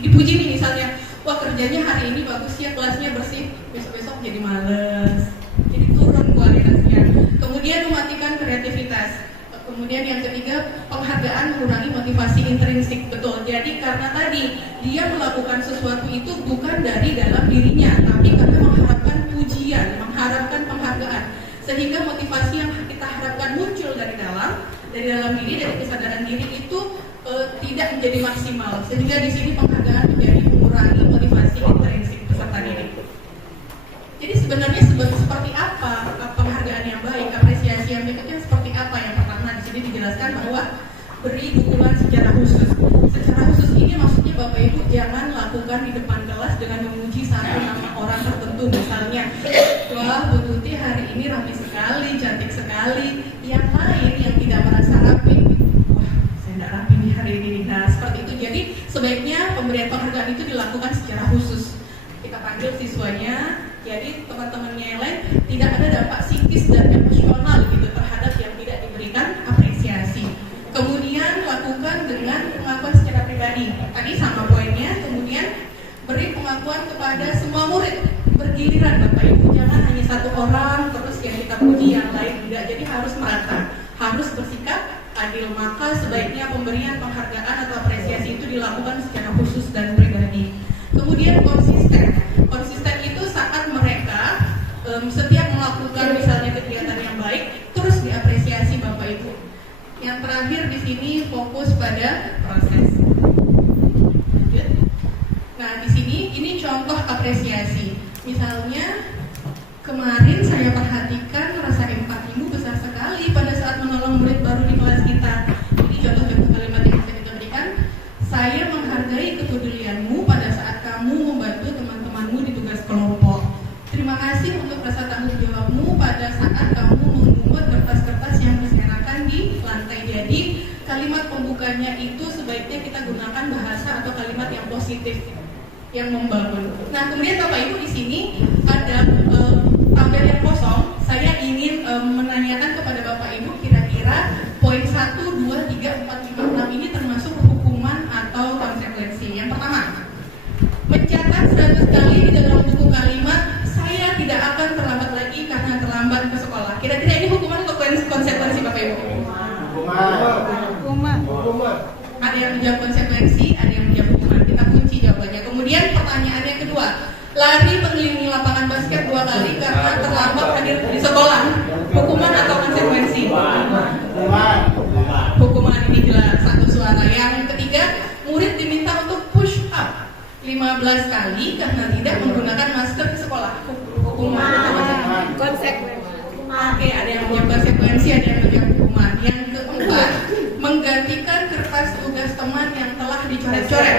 dipuji nih misalnya, wah kerjanya hari ini bagus ya, kelasnya bersih, besok-besok jadi males, jadi turun kualitasnya. Kemudian mematikan kreativitas. Kemudian yang ketiga, penghargaan mengurangi motivasi intrinsik. Betul, jadi karena tadi dia melakukan sesuatu itu bukan dari dalam dirinya, tapi karena mengharapkan pujian, mengharapkan penghargaan, sehingga motivasi yang kita harapkan muncul dari dalam diri, dari kesadaran diri itu tidak menjadi maksimal, sehingga di sini penghargaan menjadi mengurangi motivasi intrinsik peserta didik. Jadi sebenarnya seperti apa penghargaan yang baik, apresiasi yang berikutnya seperti apa? Yang pertama di sini dijelaskan bahwa beri dukungan secara khusus. Secara khusus ini maksudnya Bapak Ibu jangan lakukan di depan kelas dengan memuji satu nama orang tertentu, misalnya, wah Bu Tuti hari ini rapi sekali, cantik sekali. Yang lain yang tidak merasa rapi, wah saya tidak rapi nih hari ini. Nah seperti itu. Jadi sebaiknya pemberian penghargaan itu dilakukan secara khusus. Kita panggil siswanya, jadi teman-temannya yang lain tidak ada dampak psikis dan emosional gitu terhadap yang tidak diberikan apresiasi. Kemudian lakukan dengan pengakuan secara pribadi. Tadi sama poinnya. Kemudian beri pengakuan kepada semua murid bergiliran, Bapak Ibu. Jangan hanya satu orang terus yang kita puji, yang lain tidak. Jadi harus merata, harus bersikap adil. Maka sebaiknya pemberian penghargaan atau apresiasi itu dilakukan secara khusus dan pribadi. Kemudian konsisten. Konsisten itu saat mereka setiap melakukan misalnya pada proses. Lanjut. Nah, di sini ini contoh apresiasi. Misalnya kemarin saya perhatikan rasa empatimu besar sekali pada saat menolong murid baru di kelas kita. Ini contoh-contoh kalimat yang bisa kita berikan. Saya menghargai kepedulianmu pada saat kamu membantu teman-temanmu di tugas kelompok. Terima kasih untuk rasa tanggung jawabmu pada saat kamu memungut kertas-kertas yang berserakan di lantai. Jadi kalimat pembukanya itu sebaiknya kita gunakan bahasa atau kalimat yang positif, yang membangun. Nah, kemudian Bapak Ibu di sini ada tabel yang kosong. Saya ingin menanyakan kepada Bapak Ibu kira-kira poin 1, 2, 3, 4, 5, 6 ini termasuk hukuman atau konsekuensi. Yang pertama, mencatat 100 kali di dalam buku kalimat saya tidak akan terlambat lagi karena terlambat ke sekolah. Kira-kira ini hukuman atau konsekuensi Bapak Ibu? Hukuman. Ada yang menjawab konsekuensi, ada yang menjawab hukuman. Kita kunci jawabannya. Kemudian pertanyaan yang kedua, lari mengelilingi lapangan basket 2 kali karena terlambat hadir di sekolah. Hukuman atau konsekuensi? Hukuman ini jelas, satu suara. Yang ketiga, murid diminta untuk push up 15 kali karena tidak menggunakan masker di sekolah. Hukuman atau konsekuensi? Oke, ada yang menjawab konsekuensi, ada yang menjawab hukuman. Yang keempat, menggantikan kertas tugas teman yang telah dicoret-coret.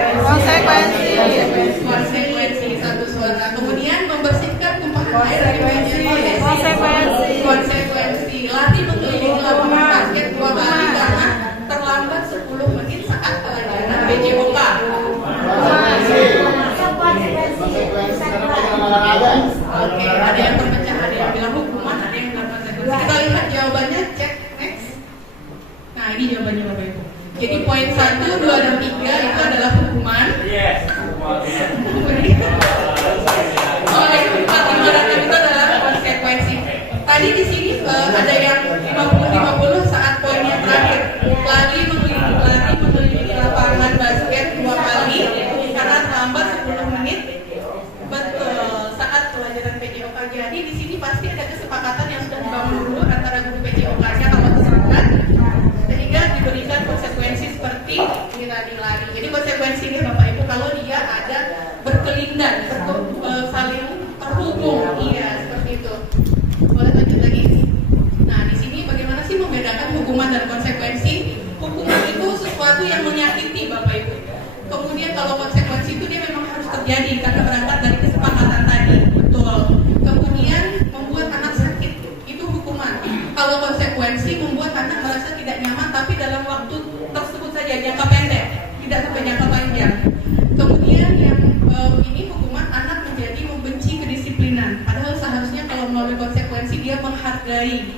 Konsekuensi, satu suara. Kemudian membersihkan tumpahan air dari meja. Konsekuensi, lari mengelilingi lapangan basket 2 kali karena terlambat 10 menit saat pelajaran BJOK. Oke, ada yang terpecah, ada yang bilang hukuman, ada yang bilang konsekuensi. Kita lihat jawabannya, cek next. Nah, ini jawabannya Bapak Ibu. Jadi poin 1, 2, dan 3 itu adalah hukuman. Poin 4, 5, dan 6 itu adalah konsekuensi. Tadi di sini ada yang 50-50 saat poin yang terakhir. Lari mengelilingi lapangan basket 2 kali karena terlambat 10 menit. Betul, saat pelajaran PJOK. Jadi di sini pasti ada kesepakatan yang sudah dibangun dulu antara guru PJOK-nya kalau terserahkan, sehingga diberikan konsekuensi seperti lari. Jadi konsekuensinya Bapak Ibu kalau dia ada berkelindan, saling terhubung, iya seperti itu. Boleh lanjut lagi. Nah, di sini bagaimana sih membedakan hukuman dan konsekuensi? Hukuman itu sesuatu yang menyakiti Bapak Ibu. Kemudian kalau konsekuensi itu dia memang harus terjadi karena berangkat dari kesepakatan tadi, betul. Kemudian membuat anak sakit, itu hukuman. Kalau konsekuensi membuat anak merasa tidak nyaman, tapi dalam waktu tersebut saja, jangka pendek, tidak sampai jangka panjang. Kemudian yang ini hukuman anak menjadi membenci kedisiplinan. Padahal seharusnya kalau melalui konsekuensi dia menghargai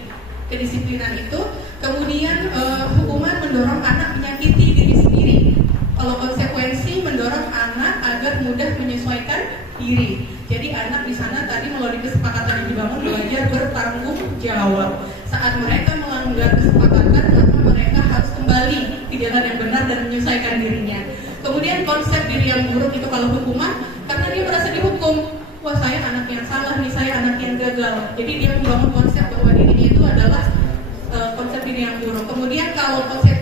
kedisiplinan itu. Kemudian hukuman mendorong anak menyakiti diri sendiri. Kalau konsekuensi mendorong anak agar mudah menyesuaikan diri. Jadi anak di sana tadi melalui kesepakatan yang dibangun belajar bertanggung jawab. Saat mereka melanggar kesepakatan, maka mereka harus kembali ke jalan yang benar dan menyesuaikan dirinya. Kemudian konsep diri yang buruk itu kalau hukuman, karena dia merasa dihukum. Wah, saya anak yang salah nih, saya anak yang gagal. Jadi dia membangun konsep bahwa dirinya itu adalah konsep diri yang buruk. Kemudian kalau konsep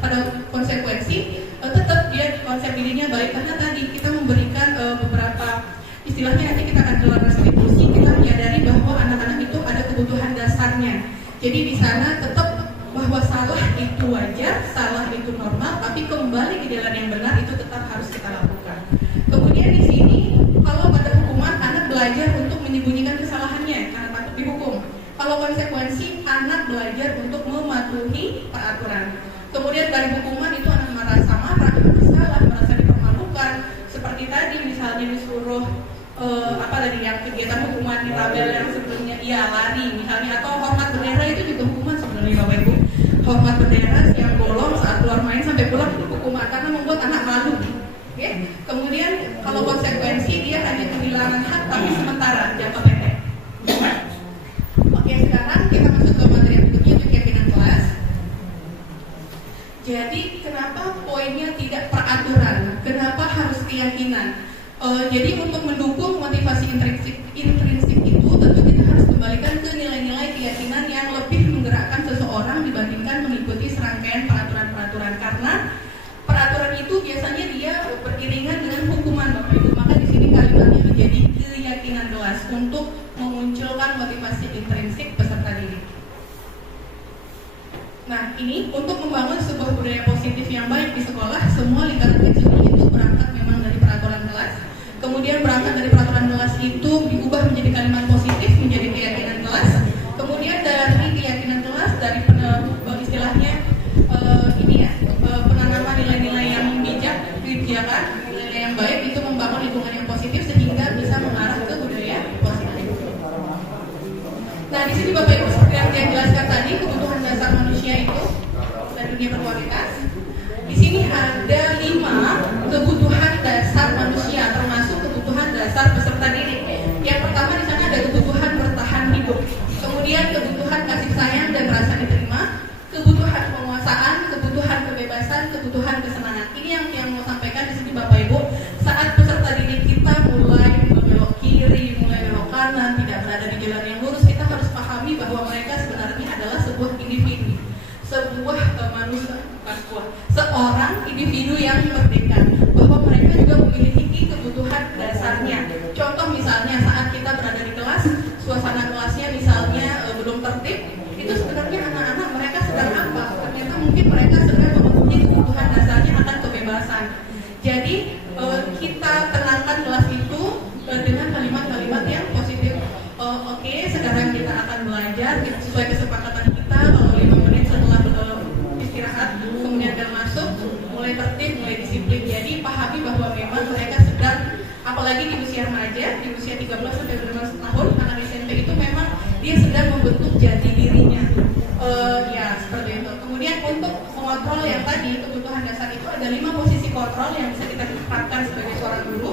pada konsekuensi, tetap dia konsep dirinya baik karena tadi kita memberikan beberapa istilahnya, nanti kita akan keluar restitusi, kita menyadari bahwa anak-anak itu ada kebutuhan dasarnya. Jadi di sana tetap bahwa salah itu wajar, salah itu normal, tapi kembali ke jalan yang benar itu tetap harus kita lakukan. Kemudian di sini kalau pada hukuman anak belajar untuk menyembunyikan kesalahannya karena takut dihukum. Kalau konsekuensi anak belajar untuk mematuhi peraturan. Kemudian dari hukuman itu anak merasa marah, bersalah, merasa dipermalukan. Seperti tadi misalnya disuruh yang kegiatan hukuman di tabel yang sebelumnya, iya lari misalnya, atau hormat bendera itu juga hukuman sebenarnya Bapak Ibu. Hormat bendera yang bolong saat keluar main sampai pulang itu hukuman karena membuat anak malu. Oke? Kemudian kalau konsekuensi dia hanya kehilangan hak tapi sementara, jangka pendek. Oke, sekarang kita masuk ke materi berikutnya untuk keyakinan kelas. Jadi kenapa poinnya tidak peraturan? Kenapa harus keyakinan? Jadi untuk mendukung motivasi intrinsik itu tentu kita harus kembalikan ke nilai-nilai keyakinan yang lebih menggerakkan seseorang dibandingkan mengikuti serangkaian peraturan-peraturan. Karena motivasi intrinsik peserta didik. Nah, ini untuk membangun sebuah budaya positif yang baik di sekolah, semua lingkaran kecil itu berangkat memang dari peraturan kelas. Kemudian berangkat dari peraturan kelas itu diubah menjadi kalimat positif, menjadi keyakinan kelas. Kemudian dari keyakinan kelas, dari istilahnya penanaman nilai-nilai yang bijak, kebijakan, nilai yang baik itu membangun lingkungan yang positif sehingga bisa mengarah ke budaya positif. Nah, di sini Bapak Ibu seperti yang saya jelaskan tadi, kebutuhan dasar manusia itu dan dunia berkualitas. Di sini ada 5 kebutuhan dasar manusia, termasuk kebutuhan dasar peserta didik. Yang pertama di sana ada kebutuhan bertahan hidup, kemudian kebutuhan kasih sayang dan merasa diterima, kebutuhan penguasaan, kebutuhan kebebasan, kebutuhan kesenangan. Ini yang mau sampaikan di sini Bapak Ibu. Saat peserta didik kita mulai belok kiri, mulai belok kanan, tidak berada di jalan yang lurus, kita harus pahami bahwa mereka sebenarnya adalah sebuah individu, sebuah manusia, seorang individu yang merdeka, bahwa mereka juga memiliki kebutuhan dasarnya. Contoh misalnya saat kita berada di kelas, suasana kelasnya misalnya belum tertib, itu sebenarnya anak-anak mereka sedang apa? Ternyata mungkin mereka sedang memenuhi kebutuhan dasarnya akan kebebasan. Jadi kita tenangkan kelas itu dengan kalimat-kalimat yang positif. Oke, sekarang kita akan belajar sesuai kesepakatan kita. Kalau 5 menit setelah istirahat, kemudian dan masuk, mulai tertib, mulai disiplin. Jadi pahami bahwa memang mereka sedang, apalagi di usia remaja, di usia 13 sampai 15 tahun, anak SMP itu memang dia sedang membentuk jati dirinya. Ya seperti itu. Kemudian untuk mengontrol yang tadi, kebutuhan dasar itu ada 5 posisi kontrol yang bisa kita terapkan sebagai seorang guru.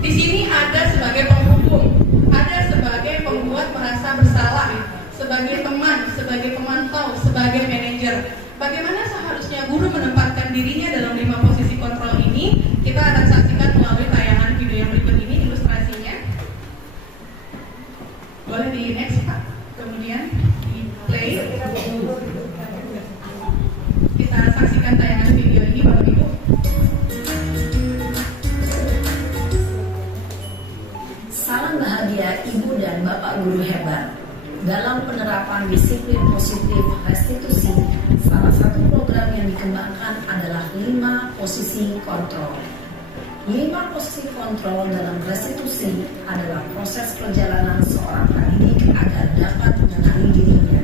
Di sini ada sebagai penghubung, ada sebagai pembuat merasa bersalah, sebagai teman, sebagai pemantau, sebagai manajer. Bagaimana seharusnya guru menempatkan dirinya dalam 5 posisi kontrol ini? Kita akan saksikan melalui tayangan video yang berikut ini ilustrasinya. Boleh di next Pak, kemudian di play. Kita saksikan tayangan video ini Bapak Ibu. Salam bahagia Ibu dan Bapak guru hebat. Dalam penerapan disiplin positif restitusi, salah satu program yang dikembangkan adalah 5 posisi kontrol. 5 posisi kontrol dalam restitusi adalah proses perjalanan seorang pendidik agar dapat mengenali dirinya.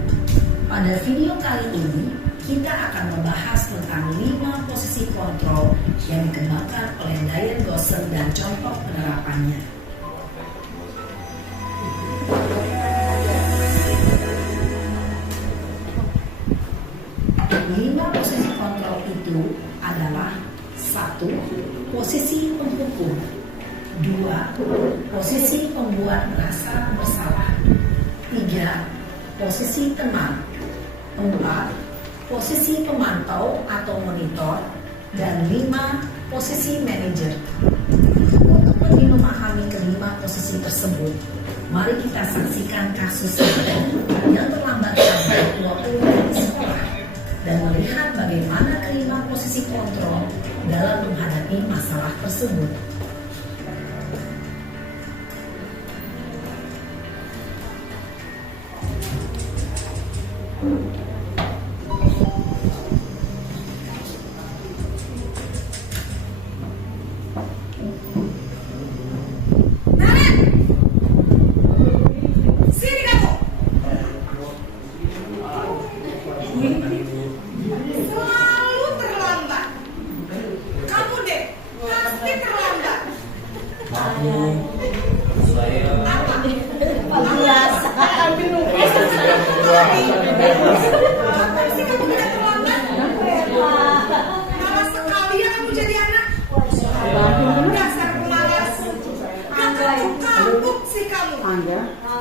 Pada video kali ini, kita akan membahas tentang 5 posisi kontrol yang dikembangkan oleh Diane Gosser dan contoh penerapannya. 5 posisi kontrol itu adalah 1. Posisi penghukum, 2. Posisi pembuat merasa bersalah, 3. Posisi teman, 4. Posisi pemantau atau monitor, dan 5. Posisi manajer. Untuk lebih memahami kelima posisi tersebut, mari kita saksikan kasus yang terlambatkan waktu di sekolah dan melihat bagaimana kelima posisi kontrol dalam menghadapi masalah tersebut.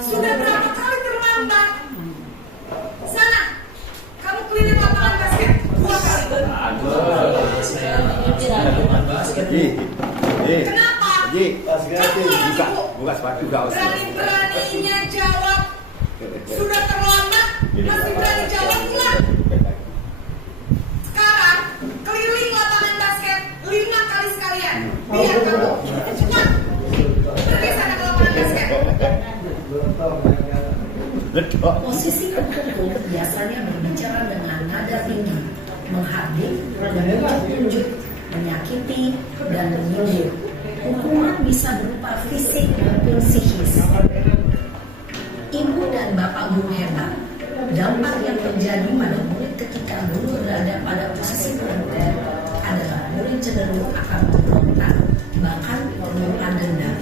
Sudah berapa kali terlambat? Sana, kamu keliling lapangan basket 2 kali. Kenapa? Kamu berani-beraninya jawab. Sudah terlambat, masih berani jawab pula. Sekarang keliling lapangan basket 5 kali sekalian. Biar kamu cepat pergi sana ke lapangan basket. Posisi tertutup biasanya berbicara dengan nada tinggi, menghardik, menunjuk-nunjuk, menyakiti, dan menyindir. Hukuman bisa berupa fisik maupun psikis. Ibu dan bapak guru hebat. Dampak yang terjadi pada murid ketika guru berada pada posisi tertutup adalah murid cenderung akan memberontak, bahkan menyimpan dendam.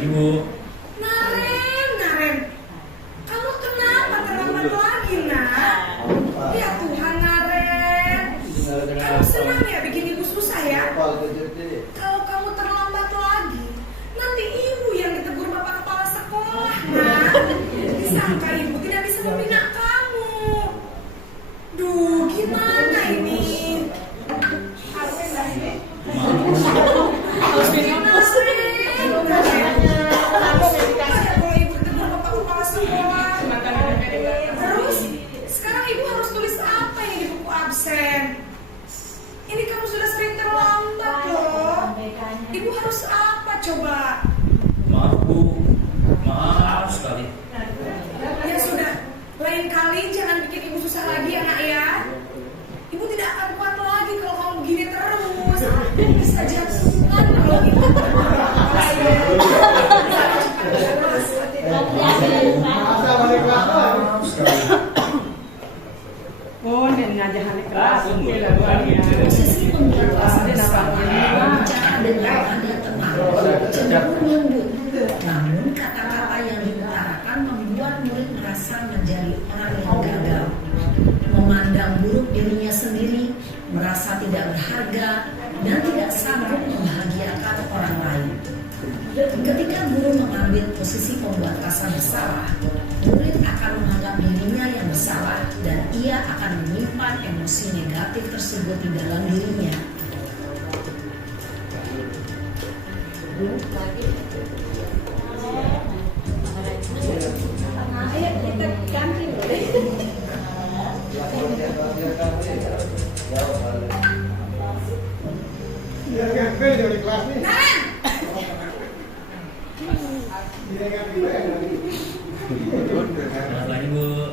Ibu. Naren, kamu kenapa terlambat lagi, nak? Ya Tuhan, Naren. Kamu senang ya bikin ibu susah ya? Kalau kamu terlambat lagi, nanti ibu yang ditegur bapak kepala sekolah, nak. Disangka ibu tidak bisa membina kamu. Duh, gimana ini? Terus sekarang ibu harus tulis apa ini di buku absen? Ini kamu sudah sering terlambat loh. Ibu harus apa coba? Maaf Bu, maaf sekali. Ya sudah, lain kali jangan bikin ibu susah lagi ya nak ya. Ibu tidak akan kuat lagi kalau kamu begini terus. Bisa jantungan kalau gitu. Posisi pembuat bersama berbicara dengan nada tenang, cenderung lembut. Namun kata-kata yang diutarakan membuat murid merasa menjadi orang yang gagal, memandang buruk dirinya sendiri, merasa tidak berharga, dan tidak sanggup membahagiakan orang lain. Ketika guru mengambil posisi pembuat rasa bersalah, murid akan menganggap dirinya yang bersalah dan ia akan menyimpan emosi negatif tersebut di dalam dirinya. Selamat pagi Bu.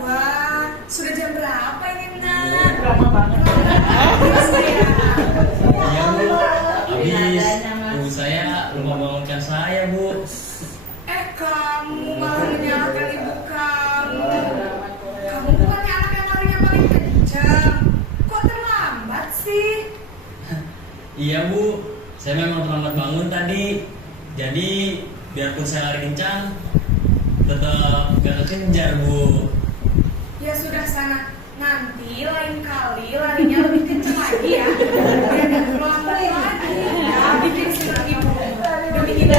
Wah, sudah jam berapa ini nak? Habis ibu saya lupa bangunkan saya Bu. Kamu malah menyalahkan ibu kamu. Kamu bukannya anak yang larinya paling kencang. Kok terlambat sih? Iya Bu, saya memang terlambat bangun tadi. Jadi biarpun saya lari kencang, tetap gak kekejar Bu. Ya sudah sana. Nanti lain kali larinya lebih kencang lagi ya. Biar gak terlambat lagi. Ya, bikin senang ibu. Demi kita.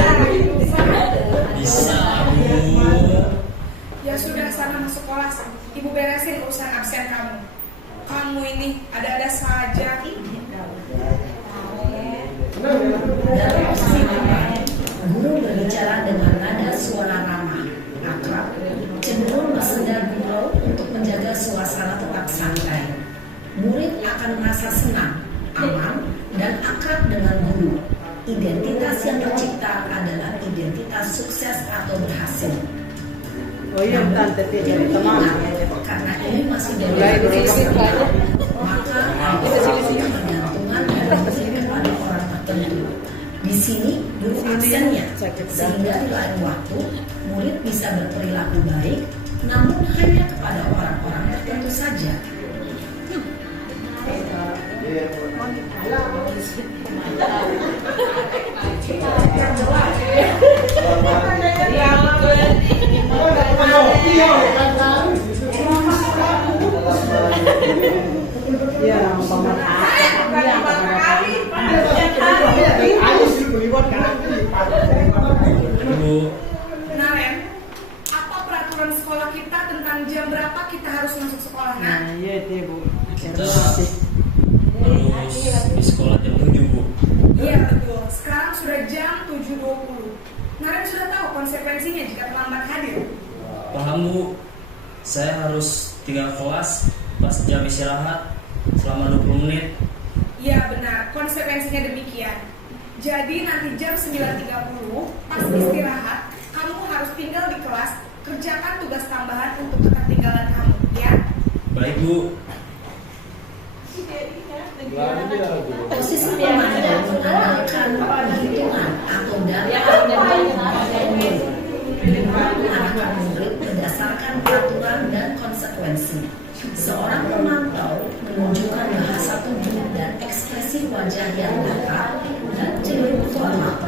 Bisa Bu. Ya sudah sana masuk kelas. Ibu beresin urusan absen kamu. Kamu ini ada-ada saja. Dalam posisi tepat, guru berbicara dengan nada suara ramah, akrab, cenderung bersenda gurau untuk menjaga suasana tetap santai. Murid akan merasa senang, aman, dan akrab dengan guru. Identitas yang tercipta adalah identitas sukses atau berhasil. Namun, karena ini masih dari maka ketergantungan dan kepada orang tertentu. Di sini guru absennya, sehingga di lain waktu murid bisa berperilaku baik, namun hanya kepada orang-orang tertentu saja. Naren, apa peraturan sekolah kita tentang jam berapa kita harus masuk sekolah? Nah, Kita konsekuensinya jika terlambat hadir? Paham Bu, saya harus tinggal kelas pas jam istirahat selama 20 menit. Ya benar, konsekuensinya demikian. Jadi nanti jam 9.30 pas istirahat, kamu harus tinggal di kelas, kerjakan tugas tambahan untuk ketertinggalan kamu, ya? Baik Bu. Posisi pemandang mengandalkan perhitungan atau data mengarahkan murid berdasarkan peraturan dan konsekuensi. Seorang pemantau menunjukkan bahasa tubuh dan ekspresi wajah yang datar dan cenderung formal.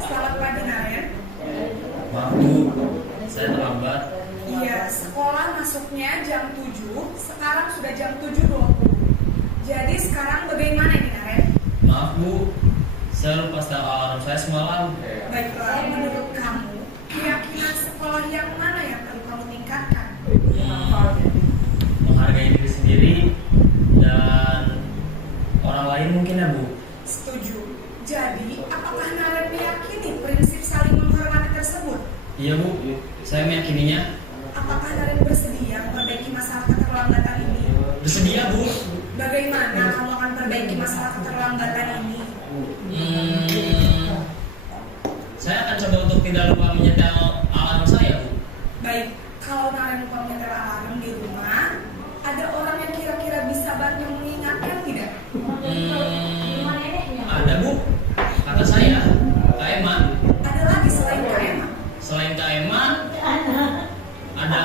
Selamat pagi Naren. Maaf Bu, saya terlambat. Iya, sekolah masuknya jam 7, sekarang sudah jam 7.20. Jadi sekarang bagaimana ini Naren? Maaf Bu, saya lupa setel alarm saya semalam. Baiklah, menurut kamu, keyakinan sekolah yang mana yang perlu kamu tingkatkan? Menghargai diri sendiri dan orang lain mungkin ya Bu. Setuju. Jadi, apakah Naren meyakini prinsip saling menghormati tersebut? Iya Bu, saya meyakininya. Apakah Naren bersedia memperbaiki masalah keterlambatan ini? Bersedia Bu. Bagaimana kamu akan perbaiki masalah keterlambatan ini? Saya akan coba untuk tidak lupa menyetel alarm saya Bu. Baik, kalau Naren lupa menyetel alarm di rumah, ada orang yang kira-kira bisa bantu mengingatkan tidak? Ada Bu, kata saya, Kak Emma. Ada lagi selain Kak Emma? Selain Kak Emma, ada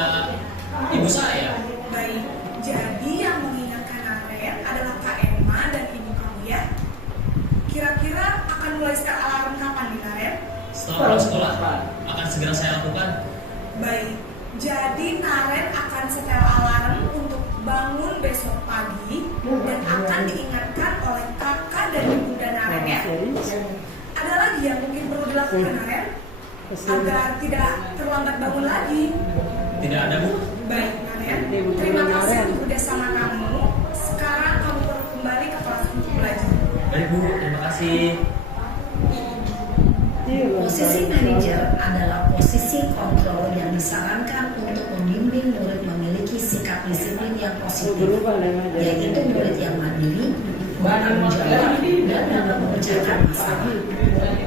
ibu saya. Baik, jadi yang mengingatkan Naren adalah Kak Emma dan ibu kamu ya? Kira-kira akan mulai setel alarm kapan nih Naren? Setelah pulang sekolah, akan segera saya lakukan. Baik, jadi Naren akan setel alarm untuk bangun besok pagi dan akan diingatkan oleh kakak dan bunda Naren ya. Ada lagi yang mungkin perlu dilakukan Naren agar tidak terlambat bangun lagi? Tidak ada Bu. Baik Naren, terima kasih untuk kerjasama kamu. Sekarang kamu perlu kembali ke kelas untuk belajar. Baik Bu, terima kasih. Posisi manajer adalah posisi kontrol yang disarankan untuk membimbing murid memiliki sikap disiplin yang positif, yaitu murid yang mandiri, bertanggung jawab, dan dapat memecahkan masalah.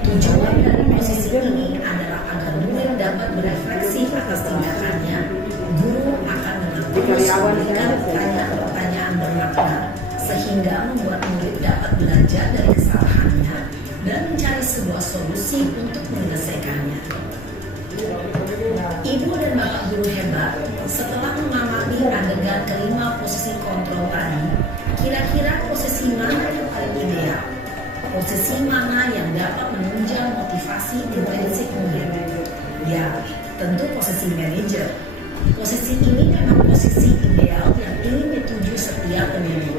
Tujuan dari posisi ini adalah agar murid dapat berefleksi atas tindakannya. Guru akan dengan terus memberikan pertanyaan-pertanyaan bermakna, sehingga membuat murid dapat belajar dari kesalahannya dan mencari sebuah solusi untuk menyelesaikannya. Ibu dan bapak guru hebat, setelah mengamati adegan kelima posisi kontrol tadi, kira-kira posisi mana yang paling ideal? Posisi mana yang dapat menunjang motivasi intrinsik murid? Ya, tentu posisi manajer. Posisi ini memang posisi ideal yang ingin dituju setiap pendidik.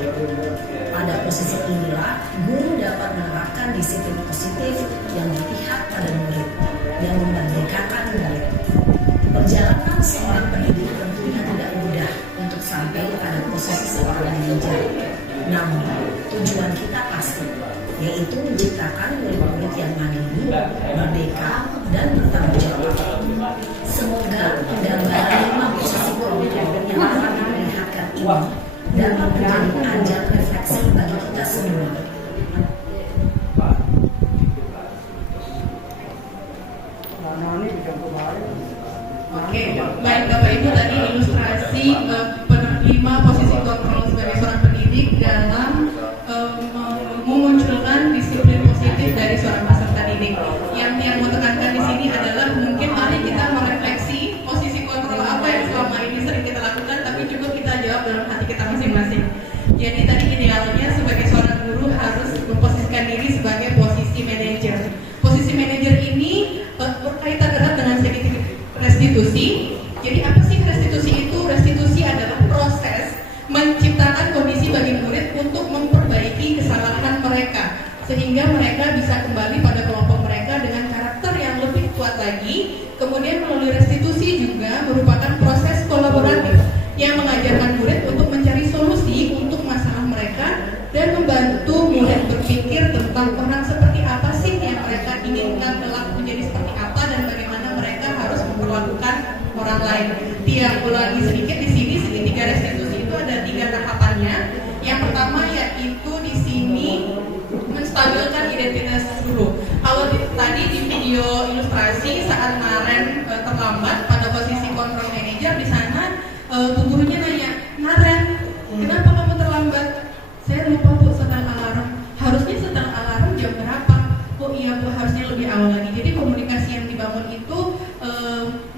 Pada posisi inilah, guru dapat menerapkan disiplin positif yang berpihak pada murid, yang memerdekakan murid. Perjalanan seorang pendidik tentunya tidak mudah untuk sampai pada posisi seorang manajer. Namun, tujuan kita pasti, yaitu menciptakan murid-murid yang mandiri, merdeka, dan bertanggung jawab. Semoga penggambaran 5 posisi kontrol yang telah diperlihatkan ini dapat menjadi ajang refleksi bagi kita semua. Oke, baik Bapak Ibu, tadi ilustrasi 5 posisi kontrol sebagai seorang pendidik dalam memunculkan disiplin positif dari seorang peserta didik. Yang mau tekankan di sini adalah mungkin mari kita merefleksi posisi kontrol apa yang selama ini sering kita lakukan, tapi juga kita jawab dalam hati kita masing-masing. Jadi tadi idealnya sebagai seorang guru harus memposisikan diri sebagai posisi manajer. Posisi manajer ini berkaitan erat dengan restitusi. Jadi apa sih restitusi itu? Restitusi sehingga mereka bisa kembali pada kelompok mereka dengan karakter yang lebih kuat lagi. Kemudian melalui restitusi juga merupakan proses kolaboratif yang mengajarkan murid untuk mencari solusi untuk masalah mereka dan membantu murid berpikir tentang orang seperti apa sih yang mereka inginkan kelak menjadi seperti apa dan bagaimana mereka harus memperlakukan orang lain. Tiap ulangi sedikit di sini segitiga restitusi itu ada 3 tahapannya. Yang pertama yaitu di sini menstabilkan identitas guru. Kalau tadi di video ilustrasi saat Naren terlambat pada posisi control manager, di sana bu gurunya nanya, Naren, kenapa kamu terlambat? Saya lupa bu setel alarm. Harusnya setel alarm jam berapa? Oh iya bu, harusnya lebih awal lagi. Jadi komunikasi yang dibangun itu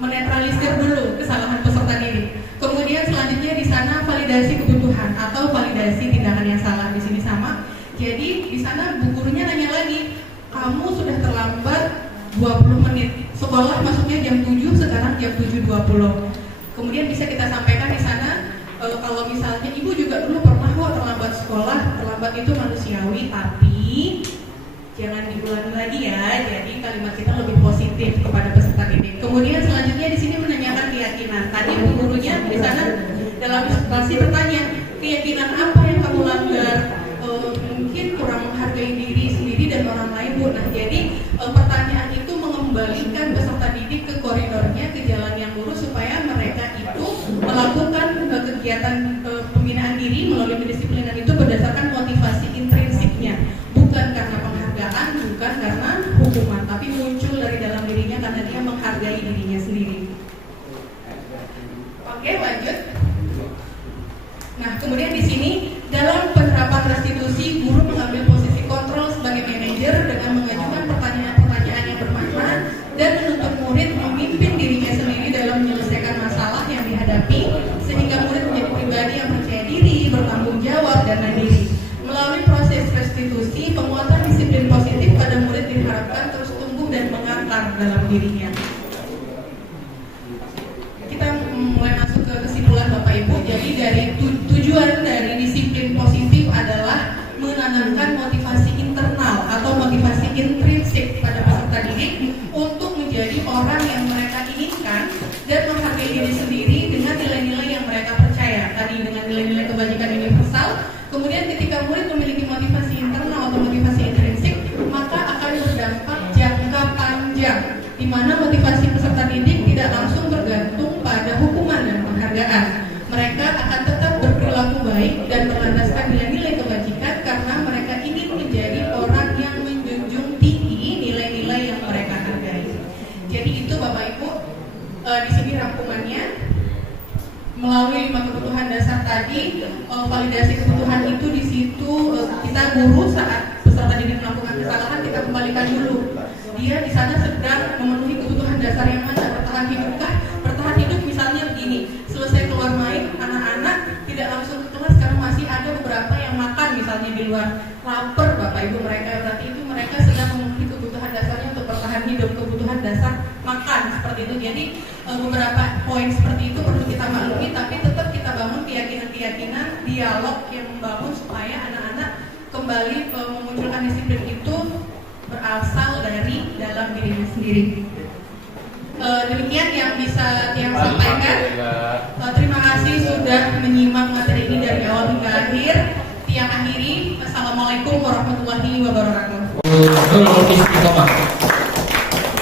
menetralisir dulu kesalahan peserta didik. Kemudian selanjutnya di sana validasi kebutuhan atau validasi tindakan yang salah. Di sini sama. Jadi di sana bu gurunya nanya lagi, kamu sudah terlambat 20 menit. Sekolah masuknya jam 7, sekarang jam 7.20. Kemudian bisa kita sampaikan di sana, kalau misalnya ibu juga dulu pernah kok terlambat sekolah, terlambat itu manusiawi, tapi jangan diulangi lagi ya. Jadi kalimat kita lebih positif kepada peserta didik. Kemudian selanjutnya di sini menanyakan keyakinan. Tadi bu gurunya di sana dalam ilustrasi bertanya, keyakinan apa yang kamu langgar? Mungkin kurang menghargai diri sendiri dan orang lain bu. Nah jadi pertanyaan itu mengembalikan peserta didik ke koridornya, ke jalan yang lurus supaya mereka itu melakukan kegiatan pembinaan diri melalui pendisiplinan itu berdasarkan motivasi intrinsiknya, bukan karena penghargaan, bukan karena hukuman, tapi muncul dari dalam dirinya karena dia menghargai dirinya sendiri. Oke, lanjut. Nah, kemudian di sini dalam penerapan restitusi, guru mengambil posisi kontrol sebagai manajer dengan mengajukan pertanyaan-pertanyaan yang bermakna dan menuntut murid memimpin dirinya sendiri dalam menyelesaikan masalah yang dihadapi, sehingga murid menjadi pribadi yang percaya diri, bertanggung jawab, dan mandiri. Melalui proses restitusi, penguatan disiplin positif pada murid diharapkan terus tumbuh dan mengakar dalam dirinya. Kita mulai masuk ke kesimpulan Bapak Ibu. Jadi dari tujuan dari disiplin positif adalah menanamkan motivasi internal atau motivasi intrinsik pada peserta didik untuk menjadi orang yang mereka inginkan dan menghargai diri sendiri dengan nilai-nilai yang mereka percaya. Tadi dengan nilai-nilai kebajikan universal. Kemudian ketika murid memiliki motivasi internal atau motivasi intrinsik, maka akan berdampak jangka panjang, di mana motivasi peserta didik tidak langsung bergantung pada hukuman dan penghargaan. Mereka akan tetap berperilaku baik dan berlandaskan nilai-nilai kebajikan karena mereka ingin menjadi orang yang menjunjung tinggi nilai-nilai yang mereka hargai. Jadi itu Bapak Ibu, di sini rangkumannya. Melalui 5 kebutuhan dasar tadi, validasi kebutuhan itu di situ kita guru saat peserta didik melakukan kesalahan kita kembalikan dulu. Dia di sana sedang memenuhi kebutuhan dasar yang mana? Bertahan hidupkah? Bertahan hidup misalnya begini, selesai keluar main, anak-anak tidak langsung ke kelas karena masih ada beberapa yang makan misalnya di luar, lapar Bapak Ibu mereka, berarti itu mereka sedang memenuhi kebutuhan dasarnya untuk bertahan hidup, kebutuhan dasar makan seperti itu. Jadi beberapa poin seperti itu perlu kita maklumi, tapi tetap kita bangun keyakinan-keyakinan, dialog yang membangun supaya anak-anak kembali memunculkan disiplin itu berasal dari dalam dirinya sendiri. Demikian yang bisa yang sampaikan. Terima kasih sudah menyimak materi ini dari awal hingga akhir. Yang akhiri, Assalamualaikum warahmatullahi wabarakatuh.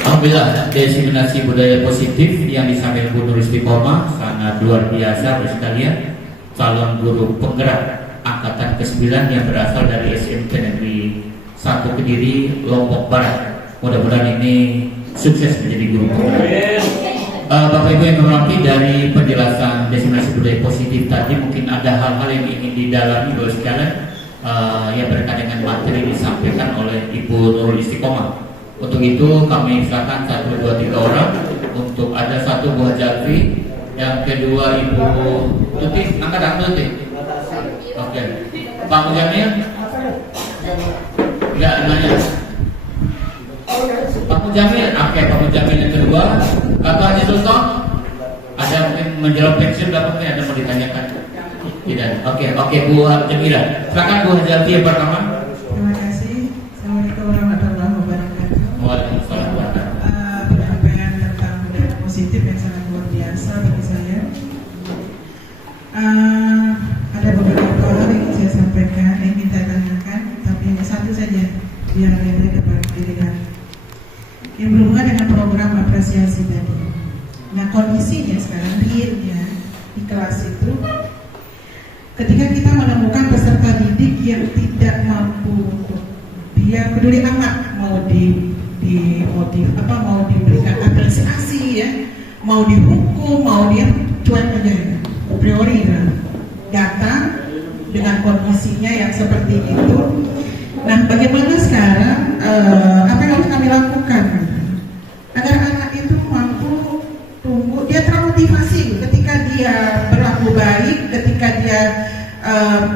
Alhamdulillah, diseminasi budaya positif yang disampaikan Bu Nur Istiqomah sangat luar biasa sekalian. Calon guru penggerak angkatan ke-9 yang berasal dari SMK Negeri 1 Kediri, Lombok Barat. Mudah-mudahan ini sukses menjadi guru penggerak. Bapak Ibu yang mengerti, dari penjelasan diseminasi budaya positif tadi mungkin ada hal-hal yang ingin didalami oleh sekalian yang berkaitan dengan materi disampaikan oleh Ibu Nurul Istiqomah. Untuk itu kami silakan 1, 2, 3 orang. Untuk ada 1 Bu Hajalfi, yang kedua Ibu Tuti, angkat Tuti. Oke. Pak Mujamil? Enggak, nanya. Pak Mujamil, oke, Pak Mujamil yang kedua. Kakak Haji Sultan, ada mungkin menjawab pensiun, dapat mungkin ada mau ditanyakan? Tidak. Oke, Bu Jamila. Silakan Bu Hajalfi yang pertama. Terima kasih. Assalamualaikum Ada beberapa hal yang saya sampaikan, yang ingin saya tanyakan, tapi hanya satu saja biar lebih dapat dilihat. Yang berhubungan dengan program apresiasi tadi. Nah, kondisinya sekarang realnya di kelas itu, ketika kita menemukan peserta didik yang tidak mampu, dia peduli amat mau mau diberikan apresiasi ya, mau dihukum, mau dia cuek aja ya, a priori ya. Datang dengan kondisinya yang seperti itu. Nah, bagaimana sekarang apa yang harus kami lakukan agar anak itu mampu tumbuh, dia termotivasi ketika dia berlaku baik, ketika dia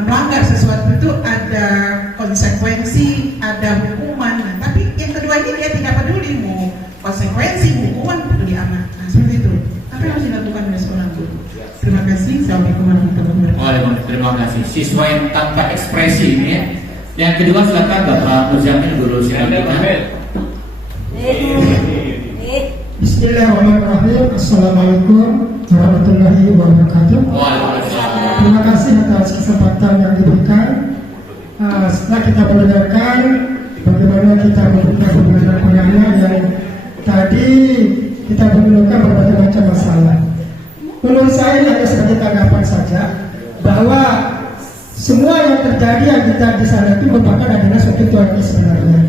melanggar sesuatu itu ada konsekuensi, ada hukuman. Nah, tapi yang kedua ini dia tidak peduli mau konsekuensi, hukuman, peduli amat. Nah, seperti itu. Apa yang harus dilakukan oleh seorang guru? Terima kasih. Assalamualaikum warahmatullahi wabarakatuh. Waalaikumsalam. Terima kasih. Siswa yang tanpa ekspresi ini ya. Yang kedua silakan Bapak Muzamil, guru silat kita. Bismillahirrahmanirrahim. Assalamualaikum warahmatullahi wabarakatuh. Waalaikumsalam. Terima kasih atas kesempatan yang diberikan. Setelah kita mendengarkan bagaimana kita membuka hubungan anak yang tadi kita menemukan berbagai macam masalah. Menurut saya hanya sebagai tanggapan saja bahwa semua yang terjadi yang kita di sana itu merupakan adalah suatu teori sebenarnya.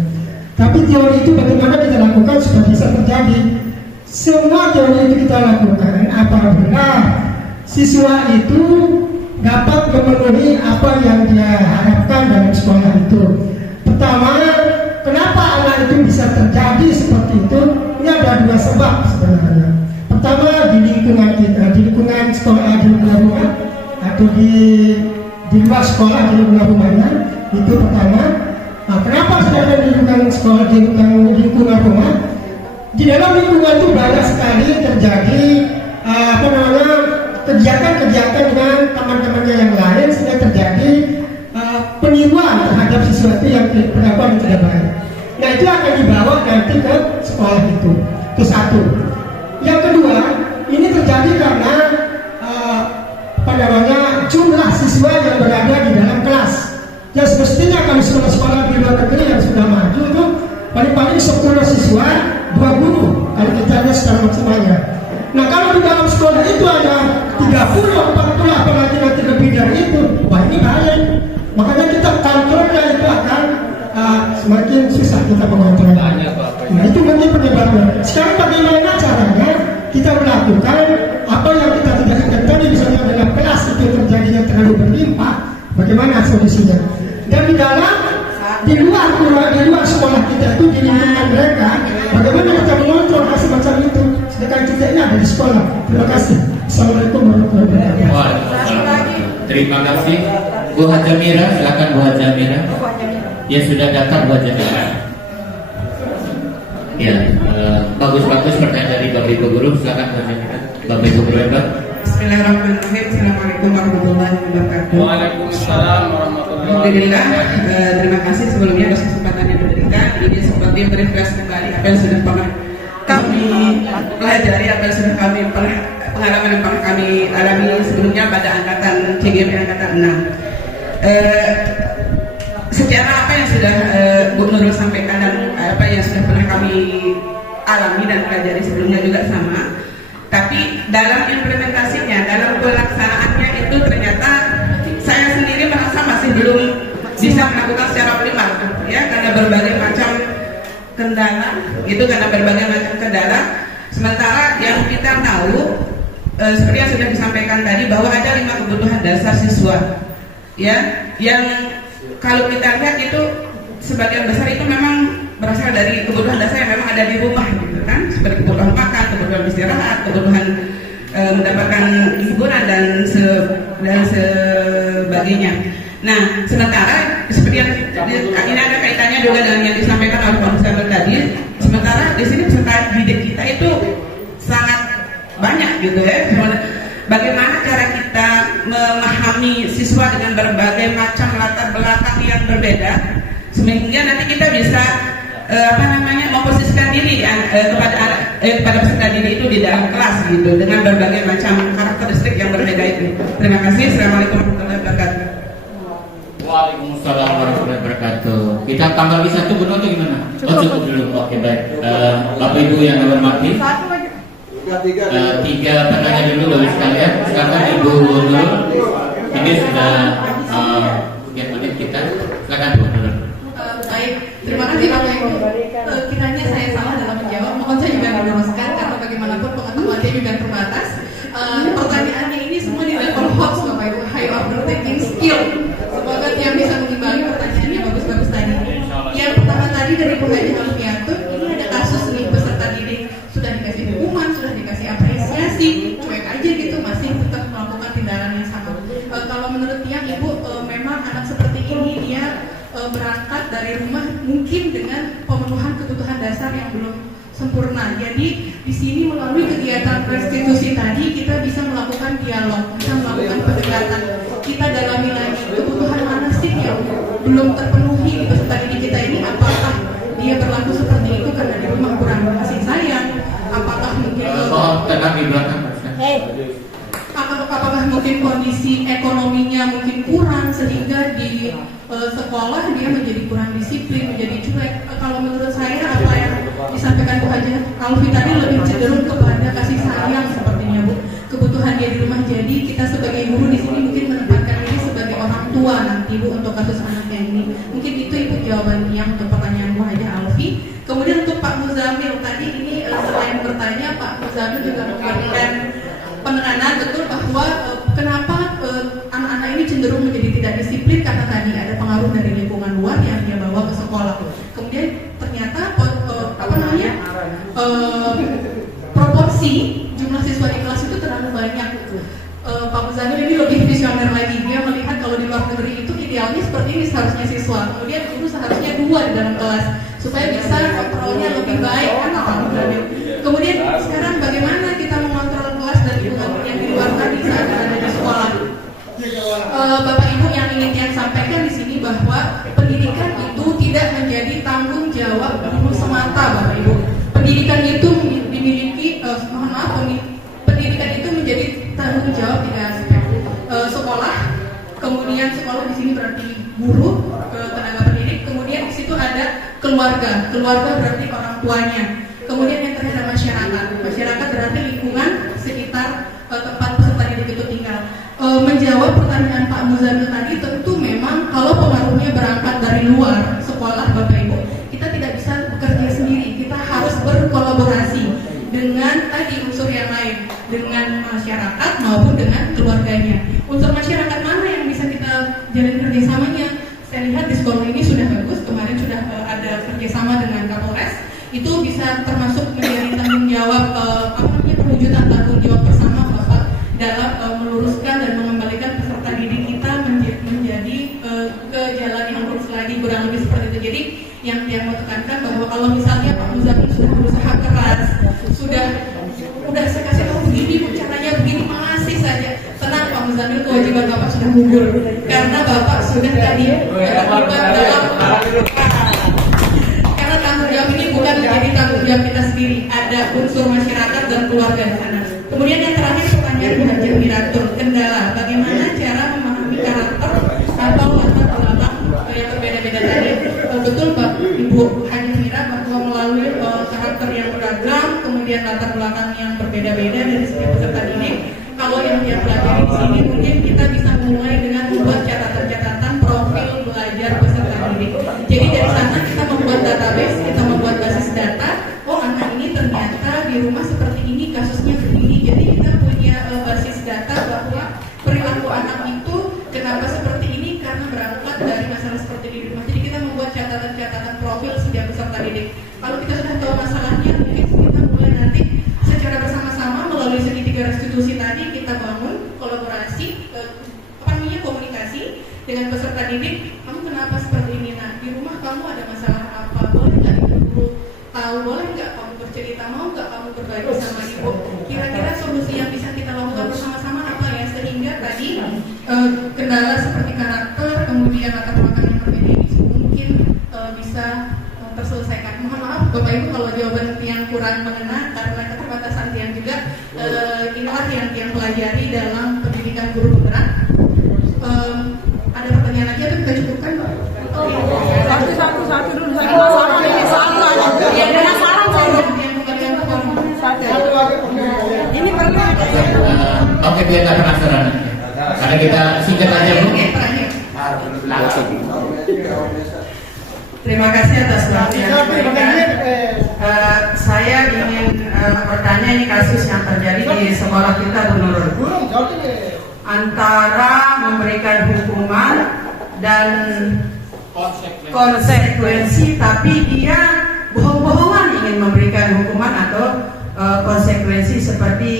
Tapi teori itu bagaimana kita lakukan supaya bisa terjadi. Semua teori itu kita lakukan apabila siswa itu dapat memenuhi apa yang dia harapkan dalam sekolah itu. Pertama, kenapa anak itu bisa terjadi seperti itu? Ini ada dua sebab sebenarnya. Pertama, di lingkungan kita, di lingkungan sekolah, di lingkungan rumah, atau di luar sekolah, di lingkungan rumahnya, itu pertama. Nah, kenapa sedangkan di lingkungan sekolah, di lingkungan rumah? Di dalam lingkungan itu banyak sekali terjadi kegiatan-kegiatan dengan teman-temannya yang lain, sehingga terjadi peniruan terhadap sesuatu yang berlaku tidak baik. Nah, itu akan dibawa nanti ke sekolah itu. Itu satu. Yang kedua, ini terjadi karena jumlah siswa yang berada di dalam kelas. Ya, semestinya kalau sekolah-sekolah di luar negeri yang sudah maju itu paling-paling 10 siswa, 2 guru kalau kita lihat secara maksimalnya. Nah, kalau di dalam sekolah itu ada 30, 40, apalagi nanti lebih dari itu, wah ini bahaya. Makanya kita kontrolnya itu akan semakin susah kita mengontrolnya. Nah, itu mungkin penyebabnya. Sekarang bagaimana caranya kita melakukan apa yang kita tidak inginkan tadi, misalnya dalam kelas itu terjadinya terlalu berlimpah, bagaimana solusinya? Dan di luar sekolah kita itu, di lingkungan mereka, bagaimana kita mengontrol hasil macam itu? Sedangkan kita ini ada di sekolah. Terima kasih. Assalamualaikum warahmatullahi wabarakatuh. Waalaikumsalam. Terima kasih. Bu Hajamira, silakan Bu Hajamira. Ya, sudah datang Bu Hajamira. Ya, bagus-bagus pertanyaan dari Bapak Ibu Guru. Silakan Bu Hajamira. Bapak Ibu Guru hebat. Bismillahirrahmanirrahim. Assalamualaikum warahmatullahi wabarakatuh. Waalaikumsalam warahmatullahi Alhamdulillah, terima kasih sebelumnya atas kesempatan yang diberikan. Ini seperti merefresh kembali apa yang sudah pernah kami pelajari, apa yang sudah kami pengalaman yang pernah kami alami sebelumnya pada angkatan CGP angkatan 6. Secara apa yang sudah Bu Nurul sampaikan dan apa yang sudah pernah kami alami dan pelajari sebelumnya juga sama. Tapi dalam implementasinya, dalam pelaksanaannya itu ternyata saya sendiri merasa masih belum bisa melakukan secara optimal, ya, karena berbagai macam kendala, Sementara yang kita tahu, seperti yang sudah disampaikan tadi, bahwa ada 5 kebutuhan dasar siswa, ya, yang kalau kita lihat itu sebagian besar itu memang berasal dari kebutuhan dasar yang memang ada di rumah, gitu kan, seperti kebutuhan makan, kebutuhan istirahat, kebutuhan mendapatkan hiburan dan sebagainya. Nah, sementara seperti yang ini ada kaitannya juga dengan yang disampaikan oleh Pak Mustaqil tadi. Sementara di sini peserta didik kita itu sangat banyak, gitu ya. Bagaimana cara kita memahami siswa dengan berbagai macam latar belakang yang berbeda, sehingga nanti kita bisa memposisikan diri kepada pada peserta didik itu di dalam kelas gitu dengan berbagai macam karakteristik yang berbeda itu. Terima kasih. Assalamualaikum warahmatullahi wabarakatuh. Waalaikumsalam warahmatullahi wabarakatuh. Kita tambah lagi satu Bun atau gimana? Oh cukup dulu. Oke baik. Bapak Ibu yang hormati. Tiga penanya dulu Bapak sekalian. Sekarang Ibu Nurul. Ini sudah sekian menit kita. Silakan Bu Nurul. Baik, terima kasih Bapak Ibu. Kiranya saya salah dalam menjawab, mohon saya juga diluruskan karena bagaimanapun pengetahuannya juga terbatas. Pertanyaannya ini semua di level host Bapak Ibu, high order taking skill. Semoga yang bisa mengimbangi pertanyaannya bagus-bagus tadi. Yang pertama tadi dari Pengajian Alfiatun, ini ada kasus nih peserta didik sudah dikasih hukuman, sudah dikasih apresiasi, cuek aja gitu masih tetap melakukan tindakan yang sama. Kalau menurut Tiang Ibu, memang anak seperti ini dia berangkat dari rumah mungkin dengan pemenuhan kebutuhan dasar yang belum sempurna. Jadi di sini melalui kegiatan restitusi tadi kita bisa melakukan dialog, bisa melakukan pendekatan. Kita dalami lagi kebutuhan mana sih yang belum terpenuhi di peserta didik kita ini. Apakah dia berlaku seperti itu karena di rumah kurang kasih sayang? Apakah mungkin apakah mungkin kondisi ekonominya mungkin kurang sehingga di sekolah dia menjadi kurang disiplin, menjadi cuek. Kalau menurut saya apa yang disampaikan Bu Haja Alfi tadi lebih cenderung kepada kasih sayang sepertinya Bu. Kebutuhan dia di rumah, jadi kita sebagai guru di sini mungkin menempatkan ini sebagai orang tua nanti Bu untuk kasus anaknya ini. Mungkin itu Ibu jawaban yang untuk pertanyaan Bu Haja Alfi. Kemudian untuk Pak Muzamil tadi ini selain bertanya Pak Muzamil juga memberikan penekanan betul bahwa kenapa anak-anak ini cenderung menjadi tidak disiplin karena tadi ada pengaruh dari lingkungan luar yang dia bawa ke sekolah. Kemudian ternyata proporsi jumlah siswa di kelas itu terlalu banyak. Pak Muzamil ini lebih visioner lagi, dia melihat kalau di luar negeri itu idealnya seperti ini seharusnya siswa, kemudian guru seharusnya 2 di dalam kelas supaya bisa kontrolnya lebih baik kan Pak Muzamil. Kemudian sekarang bagaimana kita mengontrol kelas dan lingkungan yang di luar tadi saat ada di sekolah? Bapak Ibu yang ingin yang sampaikan di sini bahwa pendidikan itu tidak menjadi tanggung jawab guru semata Bapak Ibu. Pendidikan itu dimiliki, pendidikan itu menjadi tanggung jawab 3 aspek. Sekolah, kemudian sekolah di sini berarti guru, tenaga pendidik, kemudian di situ ada keluarga. Keluarga berarti orang tuanya. Kemudian yang terakhir ada masyarakat. Masyarakat berarti lingkungan sekitar tempat peserta didik itu tinggal. Menjawab pertanyaan Pak Muzamil tadi, tentu memang kalau pengaruhnya berangkat dari luar sekolah Bapak Ibu, kita tidak bisa bekerja sendiri. Kita harus berkolaborasi dengan tadi unsur yang lain, dengan masyarakat maupun dengan keluarganya. Unsur masyarakat mana yang bisa kita jalin kerjasamanya? Saya lihat di sekolah ini sudah bagus. Kemarin sudah ada kerjasama dengan Kapolres. Itu bisa termasuk menjadi tanggung jawab perwujudan tanggung jawab bersama Bapak dalam meluruskan dan mengembalikan peserta didik kita menjadi ke jalan yang lurus lagi, kurang lebih seperti itu. Jadi yang mau tekankan bahwa kalau misalnya Pak Muzamil sudah berusaha keras, sudah saya kasih tahu begini Bu, caranya begini, masih saja tenang Pak Muzamil, kewajiban Bapak sudah gugur karena Bapak sudah tadi terlibat dalam karena tanggung jawab ini bukan menjadi tanggung jawab kita sendiri, ada unsur masyarakat dan keluarga di sana. Kemudian yang terakhir pertanyaan Bu Haja Miratul, kendala bagaimana cara memahami karakter atau latar belakang yang berbeda-beda tadi. Betul Pak Ibu Haja Mira bahwa melalui karakter yang beragam, kemudian latar belakang yang berbeda-beda dari setiap peserta didik. Kalau yang dia pelajari di sini mungkin kita bisa mulai dengan membuat catatan-catatan profil belajar peserta didik. Jadi dari sana kita membuat database, kita membuat basis data. Oh anak ini ternyata di rumah seperti ini, kasusnya begini. Jadi kita punya basis data bahwa perilaku anak itu kenapa seperti ini karena berangkat dari masalah seperti di rumah. Jadi kita membuat catatan-catatan profil setiap peserta didik. Kalau kita sudah tahu masalahnya, mungkin kita mulai nanti secara bersama-sama melalui segitiga restitusi tadi kita bangun kolaborasi, komunikasi dengan peserta didik. Kamu kenapa seperti ini? Nah di rumah kamu ada masalah apa? Boleh nggak ibu tahu? Boleh nggak kamu bercerita? Mau nggak kamu berbagi sama ibu? Kira-kira solusi yang bisa kita lakukan bersama-sama apa ya? Sehingga tadi kendala seperti karakter, kemudian latar belakang yang berbeda ini mungkin bisa terselesaikan. Mohon maaf Bapak Ibu kalau jawaban yang kurang mengena karena dalam pendidikan guru penggerak. Ada pertanyaan lagi atau kita cukupkan, Pak? Satu dulu. Ini perlu. Oke, biar nggak penasaran. Karena kita singkat aja, Bu. Terima kasih atas waktu yang diberikan. Saya ingin bertanya, ini kasus yang terjadi di sekolah kita, Bu Nurul. Antara memberikan hukuman dan konsekuensi, tapi dia bohong-bohongan ingin memberikan hukuman atau konsekuensi seperti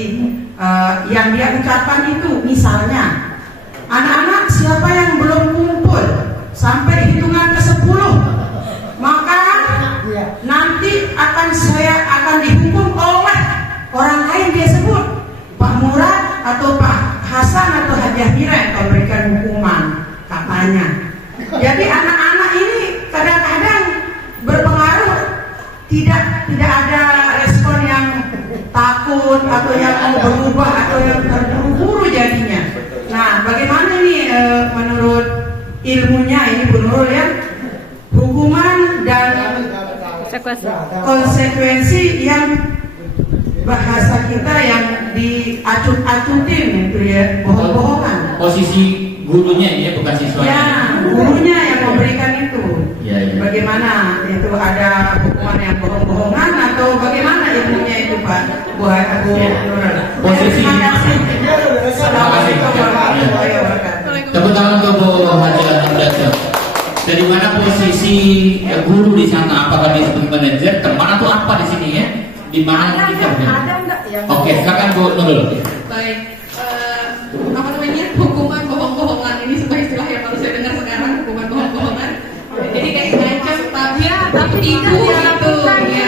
yang dia ucapkan itu. Misalnya, anak-anak siapa yang belum kumpul sampai hitungan ke-10, maka nanti akan dihukum oleh orang lain. Dia sebut Pak Murad atau Pak Hasan atau Haji Mira yang memberikan hukuman, katanya. Jadi anak-anak ini kadang-kadang berpengaruh, tidak ada respon yang takut atau yang mau berubah atau yang terburu-buru jadinya. Nah, bagaimana ini menurut ilmunya ini, Bu Nurul, ya, hukuman dan konsekuensi yang bahasa kita yang diacut-acutin itu ya, bohong-bohongan. Posisi gurunya ya, bukan siswanya. Ya, gurunya yang memberikan itu. Ya. Bagaimana itu, ada hukuman yang bohong-bohongan atau bagaimana ilmunya itu, Pak? Buat aku Nurul. Posisi. Terima kasih. Assalamualaikum warahmatullahi wabarakatuh. Tepuk tangan untuk Bu Haji Ananda. Dari mana posisi guru di sana? Apakah dia sebagai manajer, teman atau apa di sini ya? Di mana kita? Oke, silakan Bu Nurul. Baik, apa namanya, hukuman bohong-bohongan ini sebuah istilah yang baru saya dengar sekarang, hukuman bohong-bohongan. Jadi kayak semacam tapi tipu gitu, ya, hanya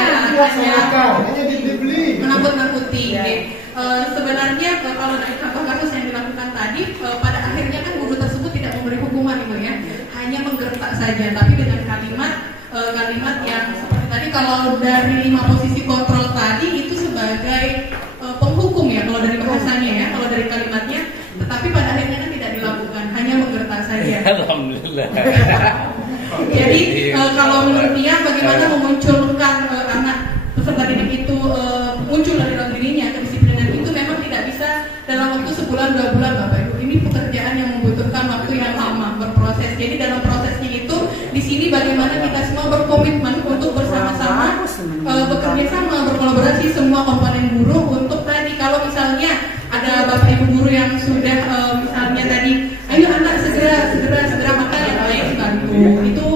menakut-nakuti. Sebenarnya kalau dari contoh kasus yang dilakukan tadi, pada akhirnya kan guru tersebut tidak memberi hukuman, Ibu, ya, hanya menggertak saja, tapi dengan kalimat yang seperti tadi. Kalau dari 5 posisi kontrol tadi itu sebagai penghukum ya, kalau dari bahasanya ya, kalau dari kalimatnya, tetapi pada akhirnya kan tidak dilakukan, hanya menggertak saja. Alhamdulillah. Jadi kalau menurut dia, bagaimana memunculkan anak peserta didik itu muncul dari dalam dirinya, kedisiplinan itu memang tidak bisa dalam waktu sebulan 2 bulan, Bapak Ibu. Ini pekerjaan yang membutuhkan waktu yang lama, berproses. Jadi dalam prosesnya itu, di sini bagaimana kita semua berkomitmen untuk bersama-sama bekerja sama, berkolaborasi semua komponen guru untuk tadi, kalau misalnya ada Bapak Ibu guru yang sudah misalnya tadi, ayo anak segera, maka yang lain bantu. Itu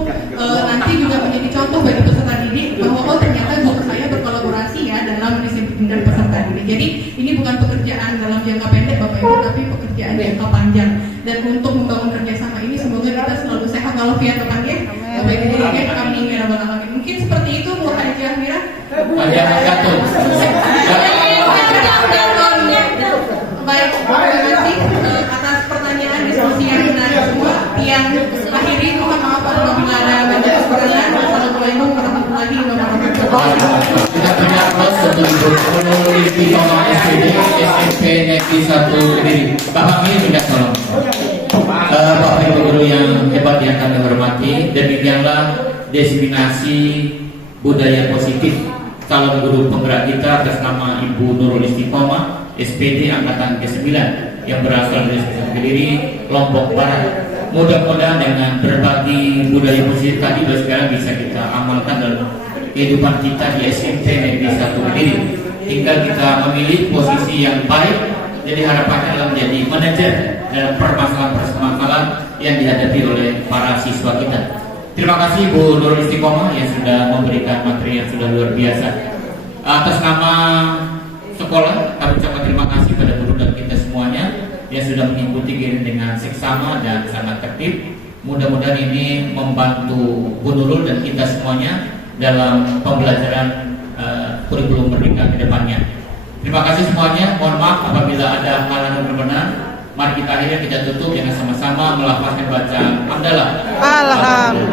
nanti juga menjadi contoh bagi peserta didik bahwa oh ternyata guru saya berkolaborasi ya dalam disiplin dan peserta didik. Jadi ini bukan pekerjaan dalam jangka pendek, Bapak Ibu, tapi pekerjaan jangka panjang. Dan untuk membangun kerjasama ini semoga kita selalu sehat walafiat, Bapak ya. Bapak Ibu guru ya, kami ingin rabbal alamin. Mungkin seperti itu, Bu Haji Mira. Baik, terima kasih atas pertanyaan diskusi yang menarik semua. Yang akhiri, mohon maaf apabila ada banyak kekurangan. Wassalamualaikum warahmatullahi wabarakatuh. Kita beri aplaus untuk Ibu Nurul Istiqomah SPD SMP Negeri 1 Kediri. Bapak ini minta tolong. Bapak Ibu guru yang hebat yang kami hormati, demikianlah diseminasi budaya positif calon guru penggerak kita atas nama Ibu Nurul Istiqomah SPD Angkatan ke-9 yang berasal dari Kediri, Lombok Barat. Mudah-mudahan dengan berbagi budaya positif tadi sekarang bisa kita amalkan dalam kehidupan kita di SMP Negeri 1 Kediri. Tinggal kita memilih posisi yang baik, jadi harapannya adalah menjadi manajer dalam permasalahan-permasalahan yang dihadapi oleh para siswa kita. Terima kasih Bu Nurul Istiqomah yang sudah memberikan materi yang sudah luar biasa. Atas nama sekolah, kami ucapkan terima kasih pada guru dan kita semuanya yang sudah mengikuti dengan seksama dan sangat tertib. Mudah-mudahan ini membantu Bu Nurul dan kita semuanya dalam pembelajaran kurikulum merdeka ke depannya. Terima kasih semuanya. Mohon maaf apabila ada hal yang berkenan. Mari kita akhirnya kita tutup dengan sama-sama melafazkan bacaan hamdalah. Alhamdulillah.